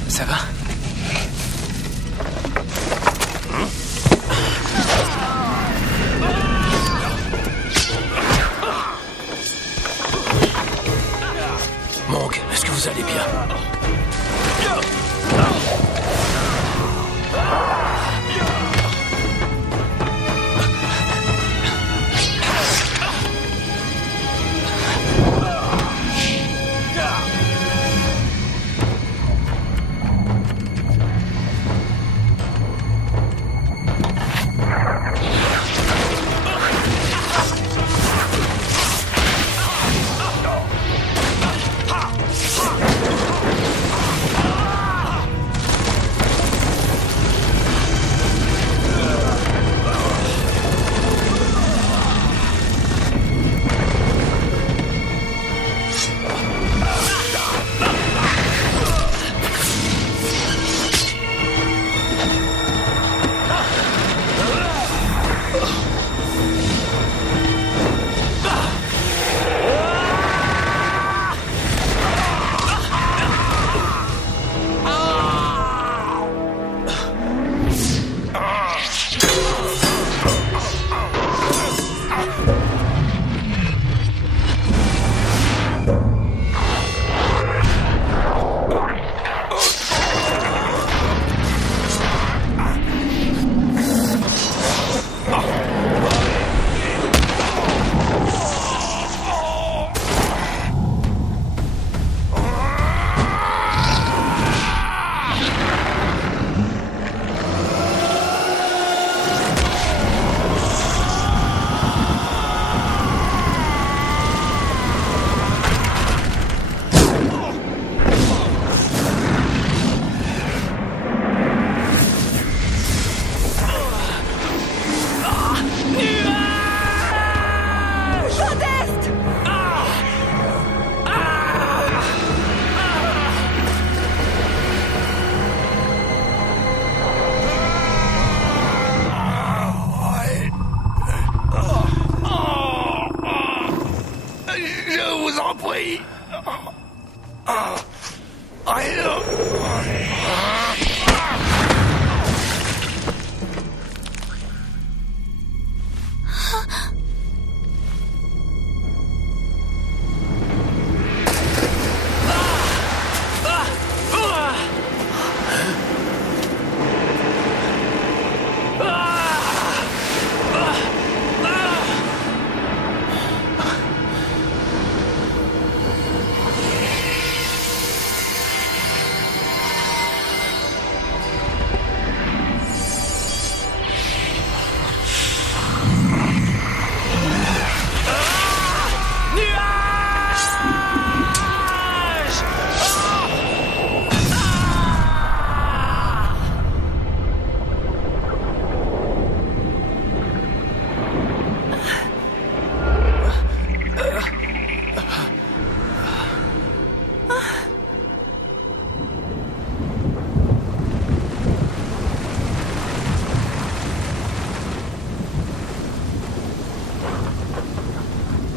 Ça va? Monk, est-ce que vous allez bien?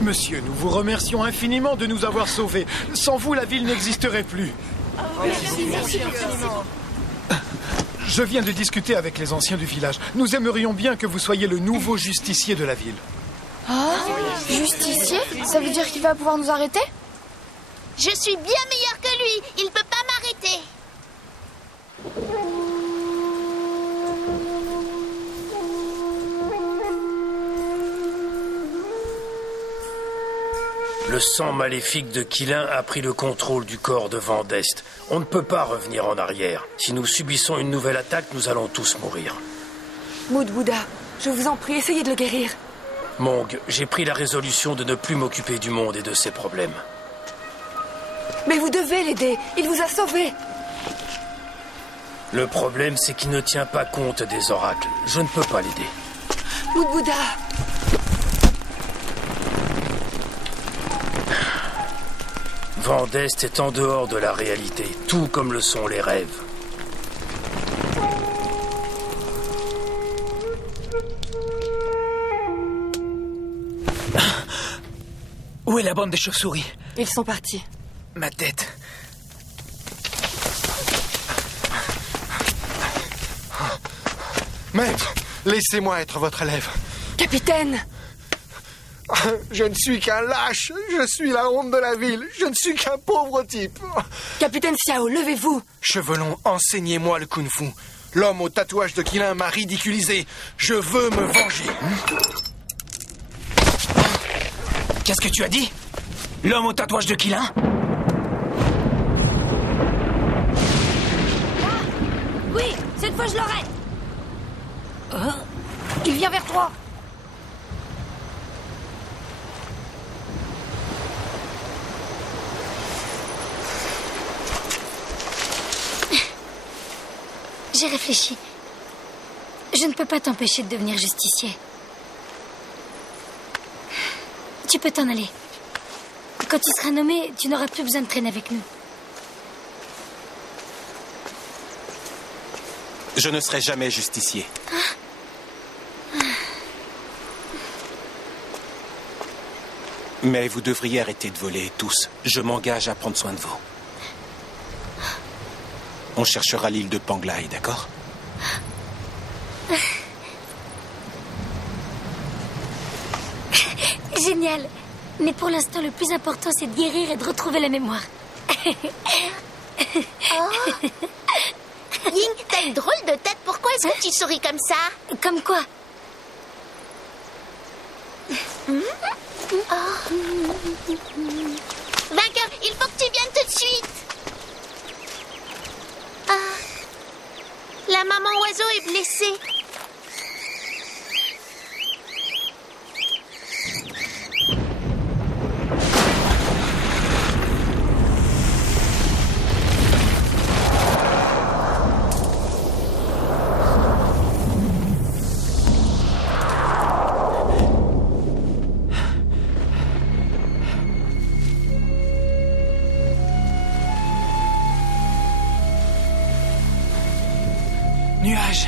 Monsieur, nous vous remercions infiniment de nous avoir sauvés. Sans vous, la ville n'existerait plus. Merci infiniment. Je viens de discuter avec les anciens du village. Nous aimerions bien que vous soyez le nouveau justicier de la ville. Ah, justicier? Ça veut dire qu'il va pouvoir nous arrêter? Je suis bien meilleur que lui. Il peut pas m'arrêter. Le sang maléfique de Quilin a pris le contrôle du corps de Vendeste. On ne peut pas revenir en arrière. Si nous subissons une nouvelle attaque, nous allons tous mourir. Mood Bouddha, je vous en prie, essayez de le guérir. Mong, j'ai pris la résolution de ne plus m'occuper du monde et de ses problèmes. Mais vous devez l'aider, il vous a sauvé. Le problème, c'est qu'il ne tient pas compte des oracles. Je ne peux pas l'aider. Mood Bouddha. Vendeste est en dehors de la réalité, tout comme le sont les rêves. Où est la bande des chauves-souris? Ils sont partis. Ma tête. Maître, laissez-moi être votre élève. Capitaine! Je ne suis qu'un lâche, je suis la honte de la ville, je ne suis qu'un pauvre type. Capitaine Xiao, levez-vous. Chevelon, enseignez-moi le kung-fu. L'homme au tatouage de Quilin m'a ridiculisé. Je veux me venger. Qu'est-ce que tu as dit? L'homme au tatouage de Quilin? Oui, cette fois je l'aurai. Il vient vers toi. J'ai réfléchi. Je ne peux pas t'empêcher de devenir justicier. Tu peux t'en aller. Quand tu seras nommé, tu n'auras plus besoin de traîner avec nous. Je ne serai jamais justicier. Mais vous devriez arrêter de voler, tous. Je m'engage à prendre soin de vous. On cherchera l'île de Panglai, d'accord? Génial. Mais pour l'instant, le plus important, c'est de guérir et de retrouver la mémoire. Ying, t'as une drôle de tête. Pourquoi est-ce que tu souris comme ça? Comme quoi? Vainqueur, il faut que tu viennes tout de suite. La maman oiseau est blessée. Nuage.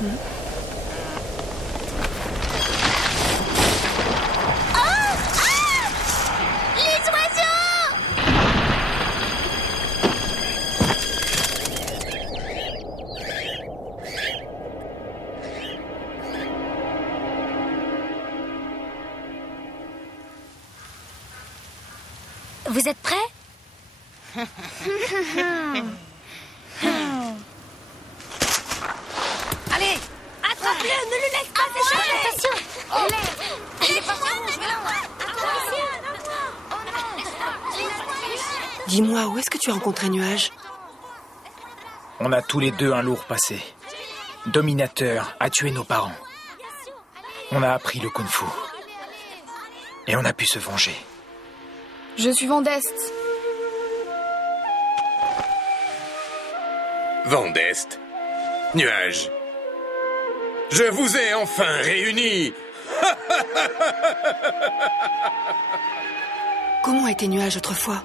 Les oiseaux! Vous êtes prêts? Allez, attrape-le, ne le laisse pas s'échapper. Attention! Il est passé rouge, Dis-moi, où est-ce que tu as rencontré Nuage? On a tous les deux un lourd passé. Dominateur a tué nos parents. On a appris le kung-fu. Et on a pu se venger. Je suis Vandest. Vandest. Nuage. Je vous ai enfin réunis. Comment était Nuage autrefois?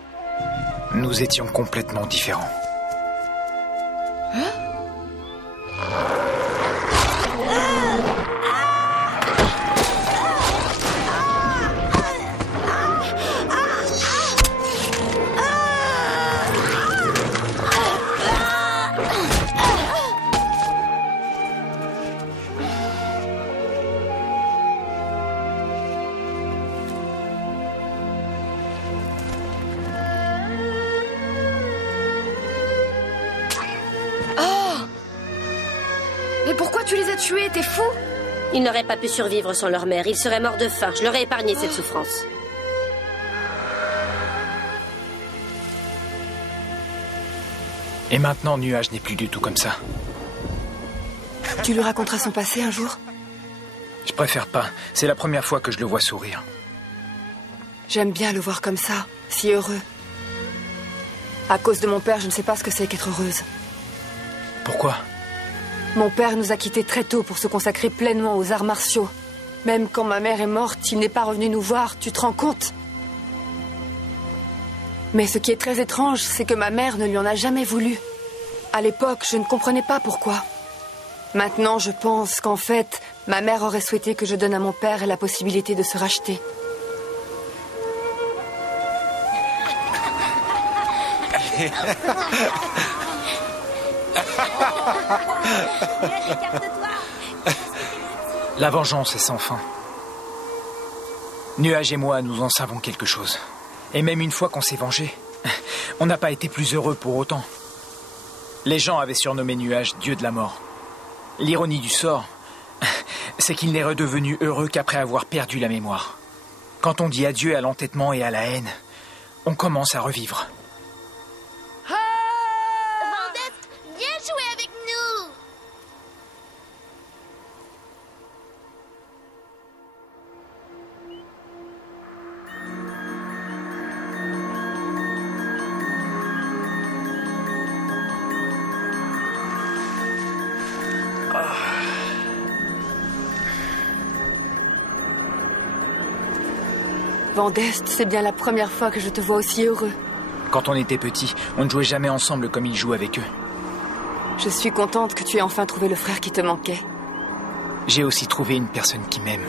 Nous étions complètement différents. Mais pourquoi tu les as tués? T'es fou? Ils n'auraient pas pu survivre sans leur mère. Ils seraient morts de faim. Je leur ai épargné cette souffrance. Et maintenant, Nuage n'est plus du tout comme ça. Tu lui raconteras son passé un jour? Je préfère pas. C'est la première fois que je le vois sourire. J'aime bien le voir comme ça, si heureux. À cause de mon père, je ne sais pas ce que c'est qu'être heureuse. Pourquoi? Mon père nous a quittés très tôt pour se consacrer pleinement aux arts martiaux. Même quand ma mère est morte, il n'est pas revenu nous voir, tu te rends compte? Mais ce qui est très étrange, c'est que ma mère ne lui en a jamais voulu. À l'époque, je ne comprenais pas pourquoi. Maintenant, je pense qu'en fait, ma mère aurait souhaité que je donne à mon père la possibilité de se racheter. La vengeance est sans fin. Nuage et moi, nous en savons quelque chose. Et même une fois qu'on s'est vengé, on n'a pas été plus heureux pour autant. Les gens avaient surnommé Nuage Dieu de la mort. L'ironie du sort, c'est qu'il n'est redevenu heureux qu'après avoir perdu la mémoire. Quand on dit adieu à l'entêtement et à la haine, on commence à revivre. Vandest, viens jouer avec nous. Vandest, c'est bien la première fois que je te vois aussi heureux. Quand on était petits, on ne jouait jamais ensemble comme ils jouent avec eux. Je suis contente que tu aies enfin trouvé le frère qui te manquait. J'ai aussi trouvé une personne qui m'aime.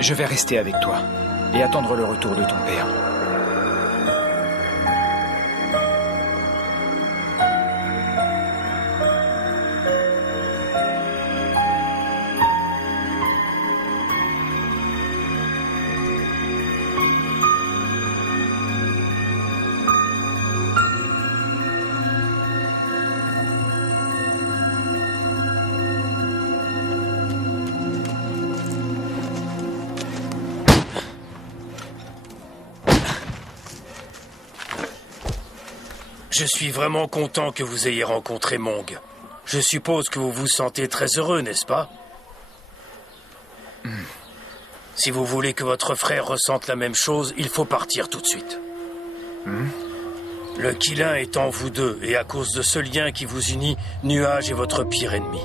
Je vais rester avec toi et attendre le retour de ton père. Je suis vraiment content que vous ayez rencontré Mong. Je suppose que vous vous sentez très heureux, n'est-ce pas? Si vous voulez que votre frère ressente la même chose, il faut partir tout de suite. Le Qilin est en vous deux, et à cause de ce lien qui vous unit, Nuage est votre pire ennemi.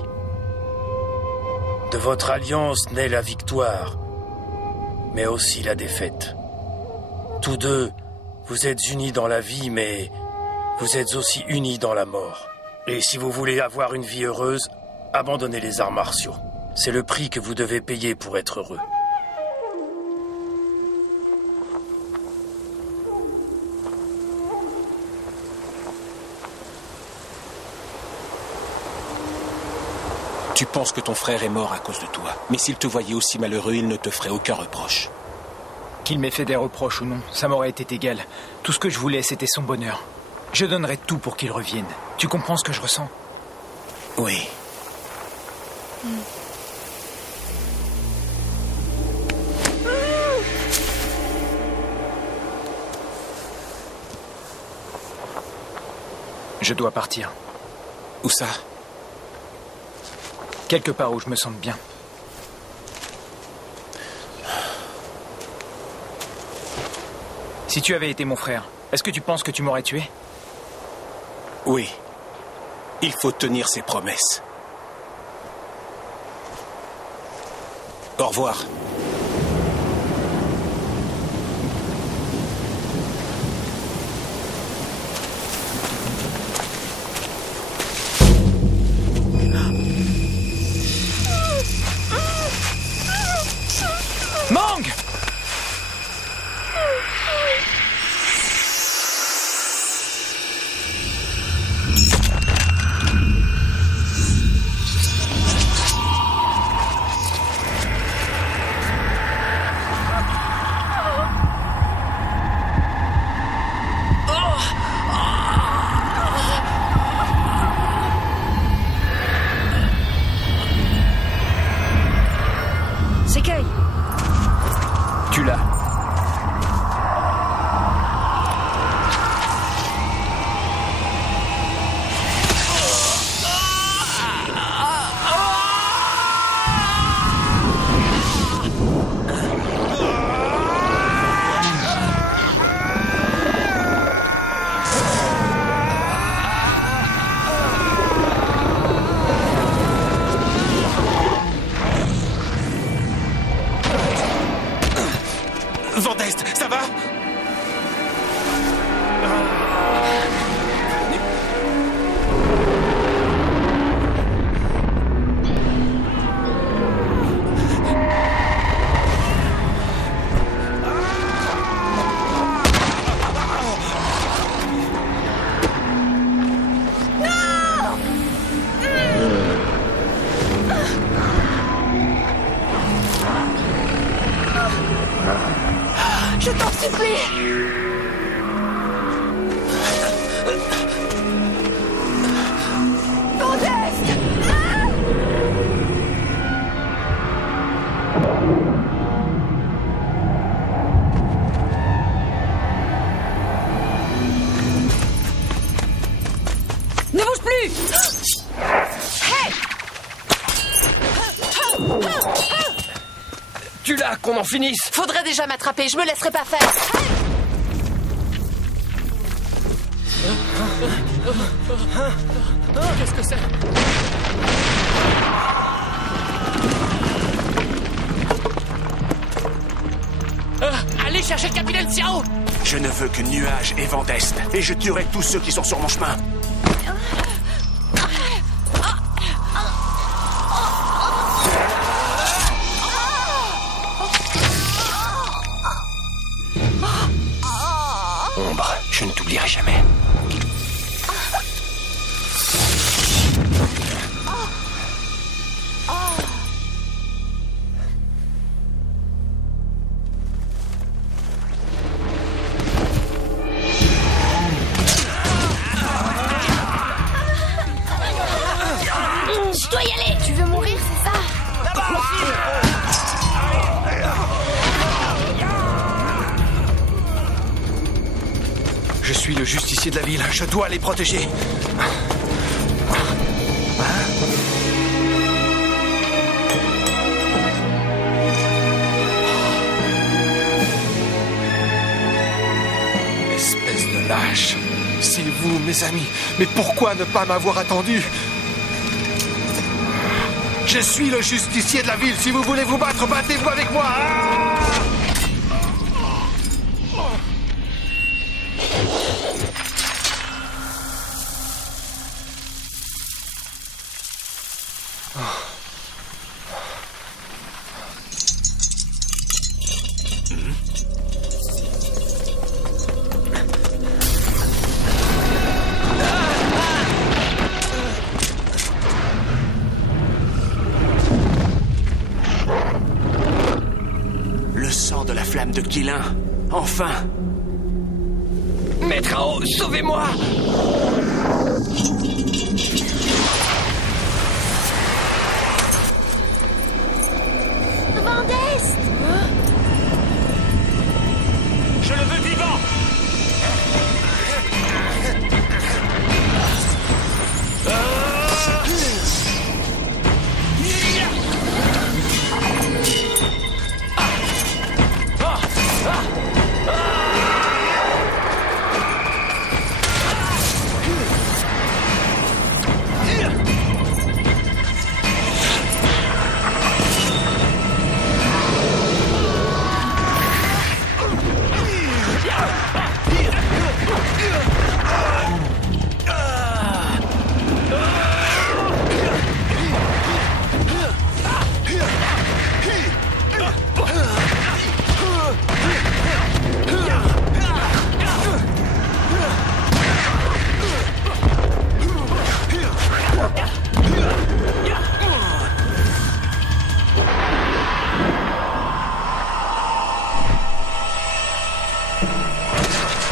De votre alliance naît la victoire, mais aussi la défaite. Tous deux, vous êtes unis dans la vie, mais vous êtes aussi unis dans la mort. Et si vous voulez avoir une vie heureuse, abandonnez les arts martiaux. C'est le prix que vous devez payer pour être heureux. Tu penses que ton frère est mort à cause de toi. Mais s'il te voyait aussi malheureux, il ne te ferait aucun reproche. Qu'il m'ait fait des reproches ou non, ça m'aurait été égal. Tout ce que je voulais, c'était son bonheur. Je donnerais tout pour qu'il revienne. Tu comprends ce que je ressens? Oui. Je dois partir. Où ça? Quelque part où je me sente bien. Si tu avais été mon frère, est-ce que tu penses que tu m'aurais tué? Oui. Il faut tenir ses promesses. Au revoir. Mang! Sekai! Tu l'as. Vandest, ça va? Je t'en supplie! Vandest! Ne bouge plus! Hey! Tu l'as, qu'on en finisse! Faudrait déjà m'attraper, je me laisserai pas faire. Qu'est-ce que c'est? Allez chercher le capitaine Xiao! Je ne veux que Nuage et Vandest, et je tuerai tous ceux qui sont sur mon chemin. Ombre, je ne t'oublierai jamais. Je dois y aller! Tu veux mourir, c'est ça? Je suis le justicier de la ville, je dois les protéger. Hein? mes amis. Mais pourquoi ne pas m'avoir attendu? Je suis le justicier de la ville. Si vous voulez vous battre, battez-vous avec moi. Le sang de la flamme de Quilin. Enfin! Maître Ao, sauvez-moi! Vandeste! Je le veux vivant!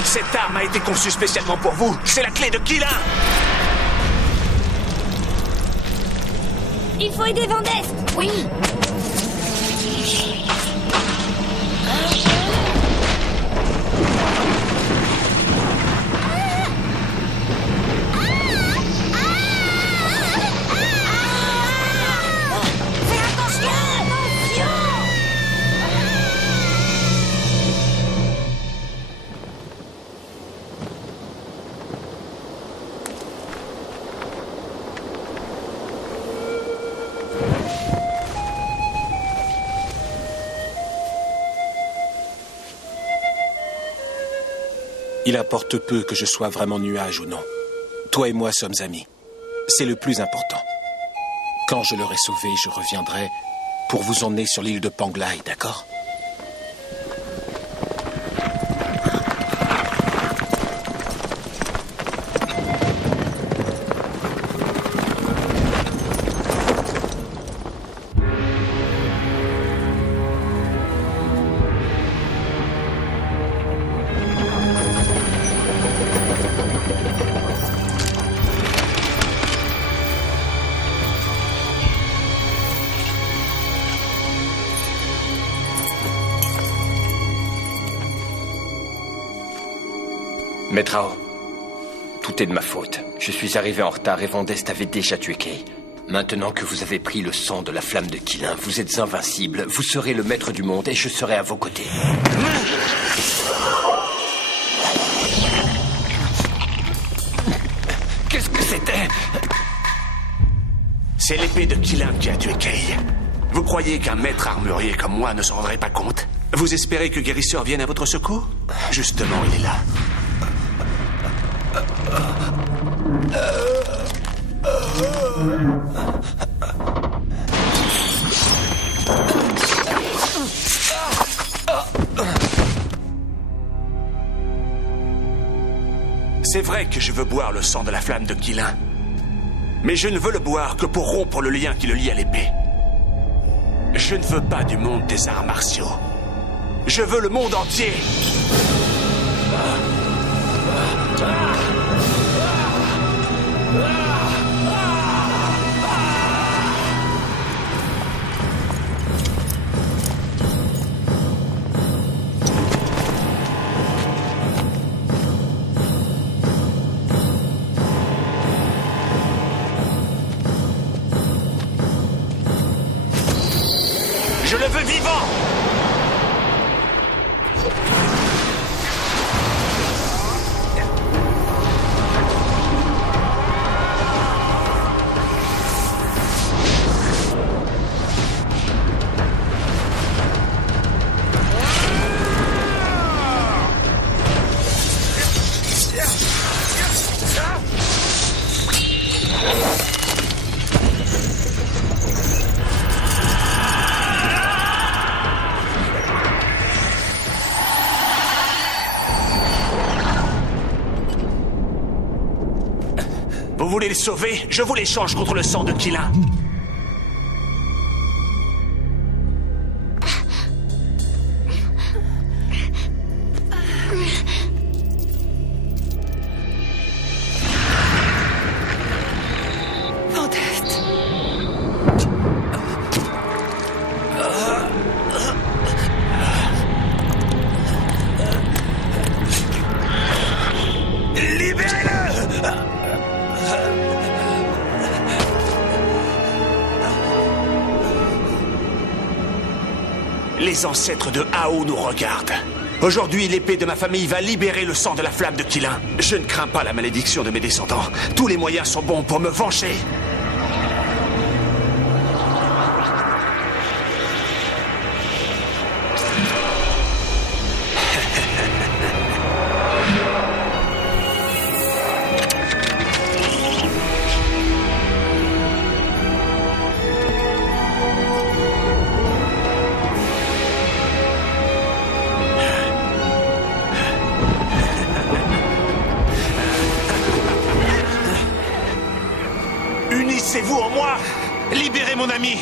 Cette arme a été conçue spécialement pour vous. C'est la clé de Quilin. Il faut aider Vandeste. Oui. Il importe peu que je sois vraiment nuage ou non. Toi et moi sommes amis. C'est le plus important. Quand je l'aurai sauvé, je reviendrai pour vous emmener sur l'île de Panglai, d'accord ? Maître Ao, tout est de ma faute. Je suis arrivé en retard et Vandeste avait déjà tué Kay. Maintenant que vous avez pris le sang de la flamme de Quilin, vous êtes invincible, vous serez le maître du monde et je serai à vos côtés. Qu'est-ce que c'était? C'est l'épée de Quilin qui a tué Kay. Vous croyez qu'un maître armurier comme moi ne s'en rendrait pas compte? Vous espérez que Guérisseur vienne à votre secours? Justement, il est là. C'est vrai que je veux boire le sang de la flamme de Quilin. Mais je ne veux le boire que pour rompre le lien qui le lie à l'épée. Je ne veux pas du monde des arts martiaux. Je veux le monde entier. Je le veux vivant! voulez les sauver, je vous l'échange contre le sang de Qilin. Les ancêtres de Hao nous regardent. Aujourd'hui, l'épée de ma famille va libérer le sang de la flamme de Qilin. Je ne crains pas la malédiction de mes descendants. Tous les moyens sont bons pour me venger. Unissez-vous en moi! Libérez mon ami!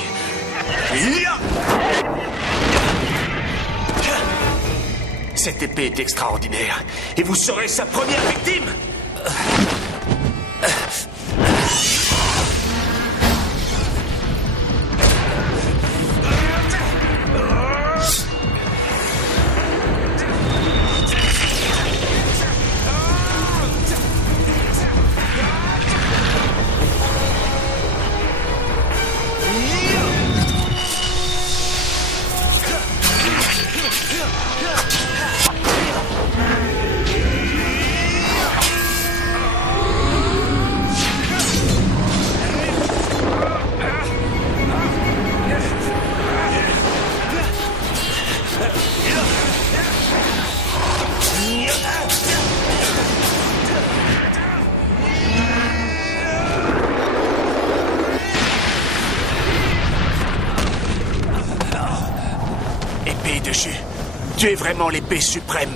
Cette épée est extraordinaire, et vous serez sa première victime! Épée de jus, tu es vraiment l'épée suprême.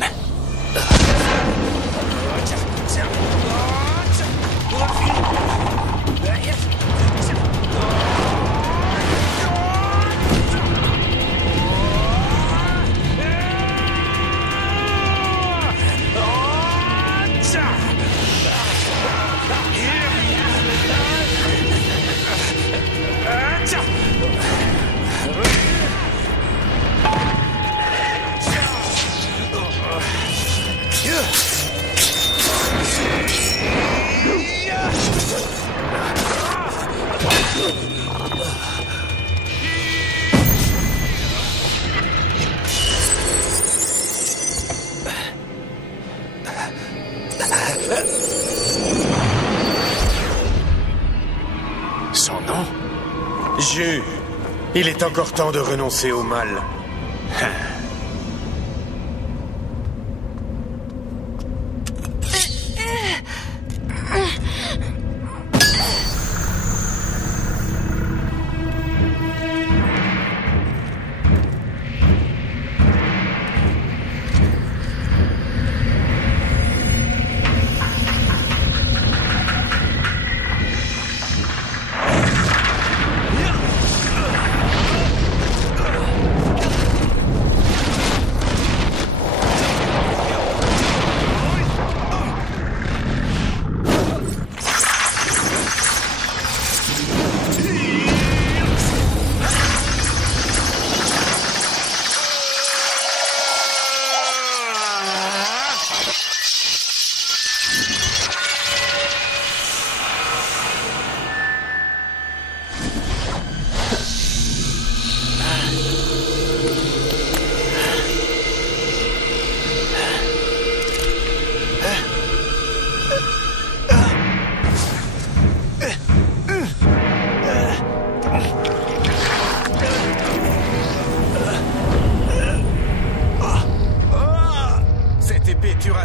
Son nom? Jus. Il est encore temps de renoncer au mal.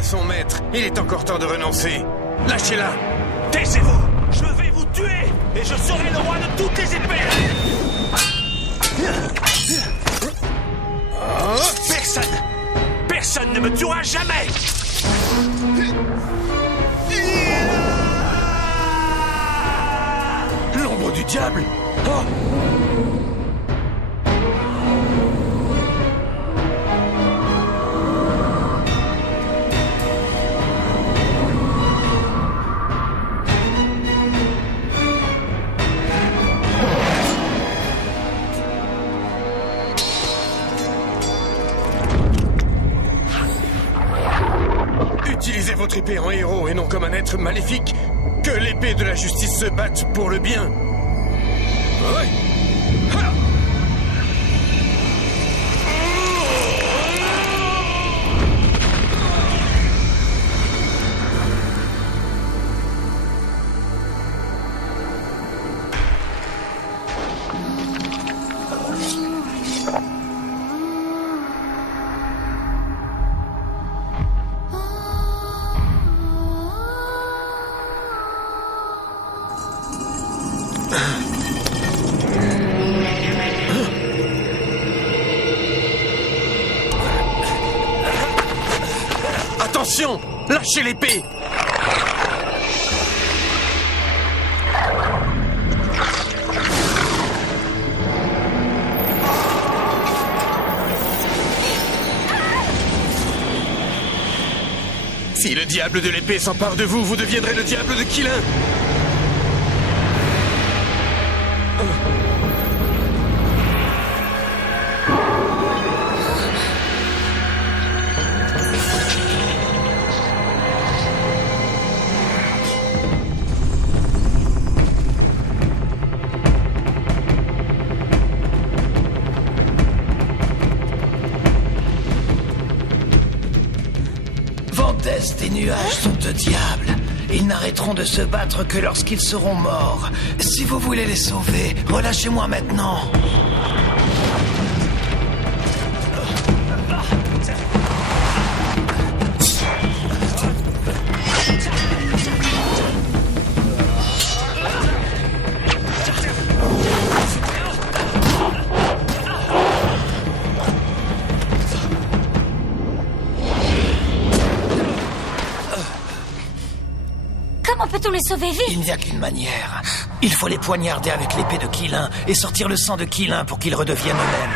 Son maître, il est encore temps de renoncer. Lâchez-la. Taisez-vous. Je vais vous tuer et je serai le roi de toutes les épées. Personne ne me tuera jamais. Utilisez votre épée en héros et non comme un être maléfique. Que l'épée de la justice se batte pour le bien. Ouais. Ha! Attention! Lâchez l'épée! Si le diable de l'épée s'empare de vous, vous deviendrez le diable de Qilin! Vendeste et nuages sont deux diables. Ils n'arrêteront de se battre que lorsqu'ils seront morts. Si vous voulez les sauver, relâchez-moi maintenant. Comment peut-on les sauver vite? Il n'y a qu'une manière. Il faut les poignarder avec l'épée de Qilin et sortir le sang de Qilin pour qu'ils redeviennent eux-mêmes.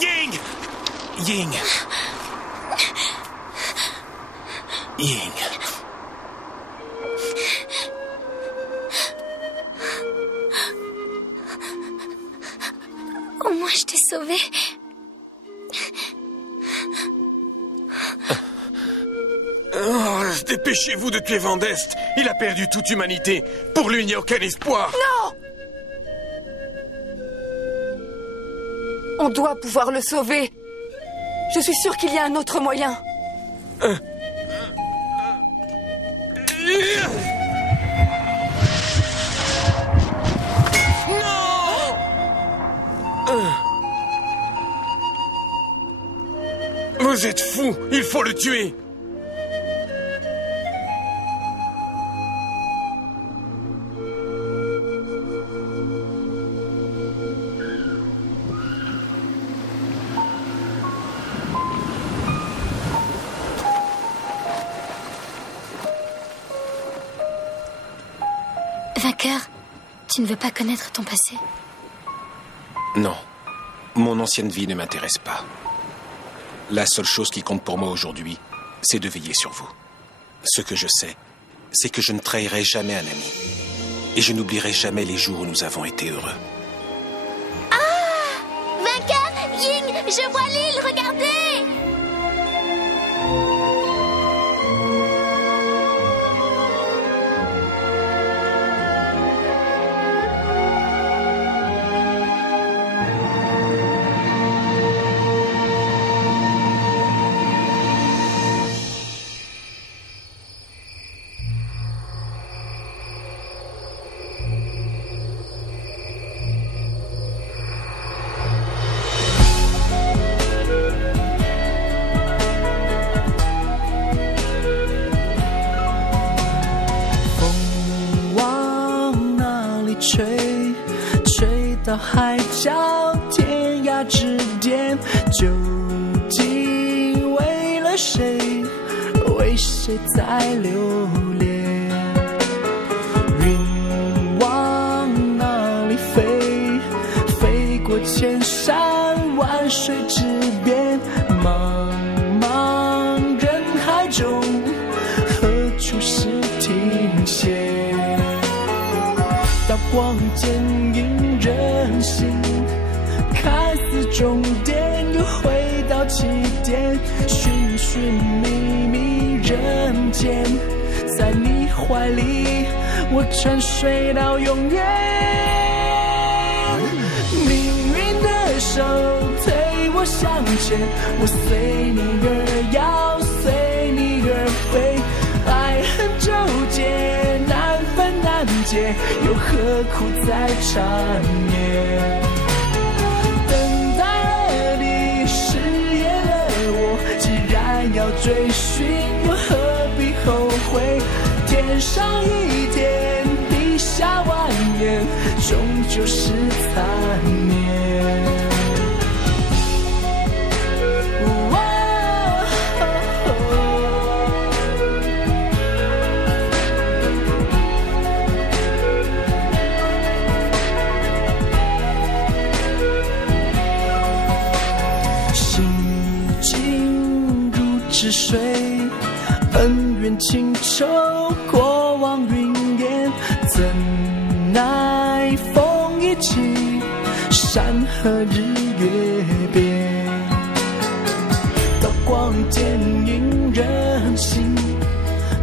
Ying! Ying! Ying! Au moins, je t'ai sauvé. Oh, dépêchez-vous de tuer Van Dest. Il a perdu toute humanité. Pour lui, il n'y a aucun espoir. Non! On doit pouvoir le sauver. Je suis sûre qu'il y a un autre moyen. Vous êtes fous. Il faut le tuer. Vainqueur, tu ne veux pas connaître ton passé? Non. Mon ancienne vie ne m'intéresse pas. La seule chose qui compte pour moi aujourd'hui, c'est de veiller sur vous. Ce que je sais, c'est que je ne trahirai jamais un ami. Et je n'oublierai jamais les jours où nous avons été heureux. Ah! Vainqueur, Ying, je vois l'île, regardez!到海角天涯之巅，究竟为了谁，为谁在留恋？云往哪里飞？飞过千山万水之边，茫茫人海中，何处是停歇？刀光剑影人心，看似终点又回到起点，寻寻觅觅人间，在你怀里我沉睡到永远。命运的手推我向前，我随你而摇，随你而飞，爱恨纠结难分难解，又何苦再缠绵？等待了你，誓言了我，既然要追寻，又何必后悔？天上一天，地下万年，终究是残念。是水，恩怨情仇，过往云烟，怎奈风一起，山河日月变。刀光剑影人心，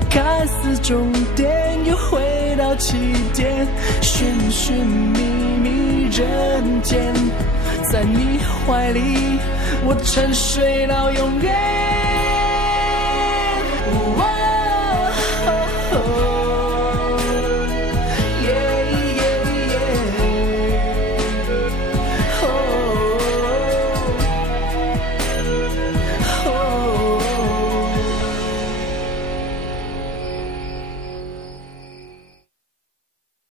看似终点，又回到起点，寻寻觅觅人间，在你怀里，我沉睡到永远。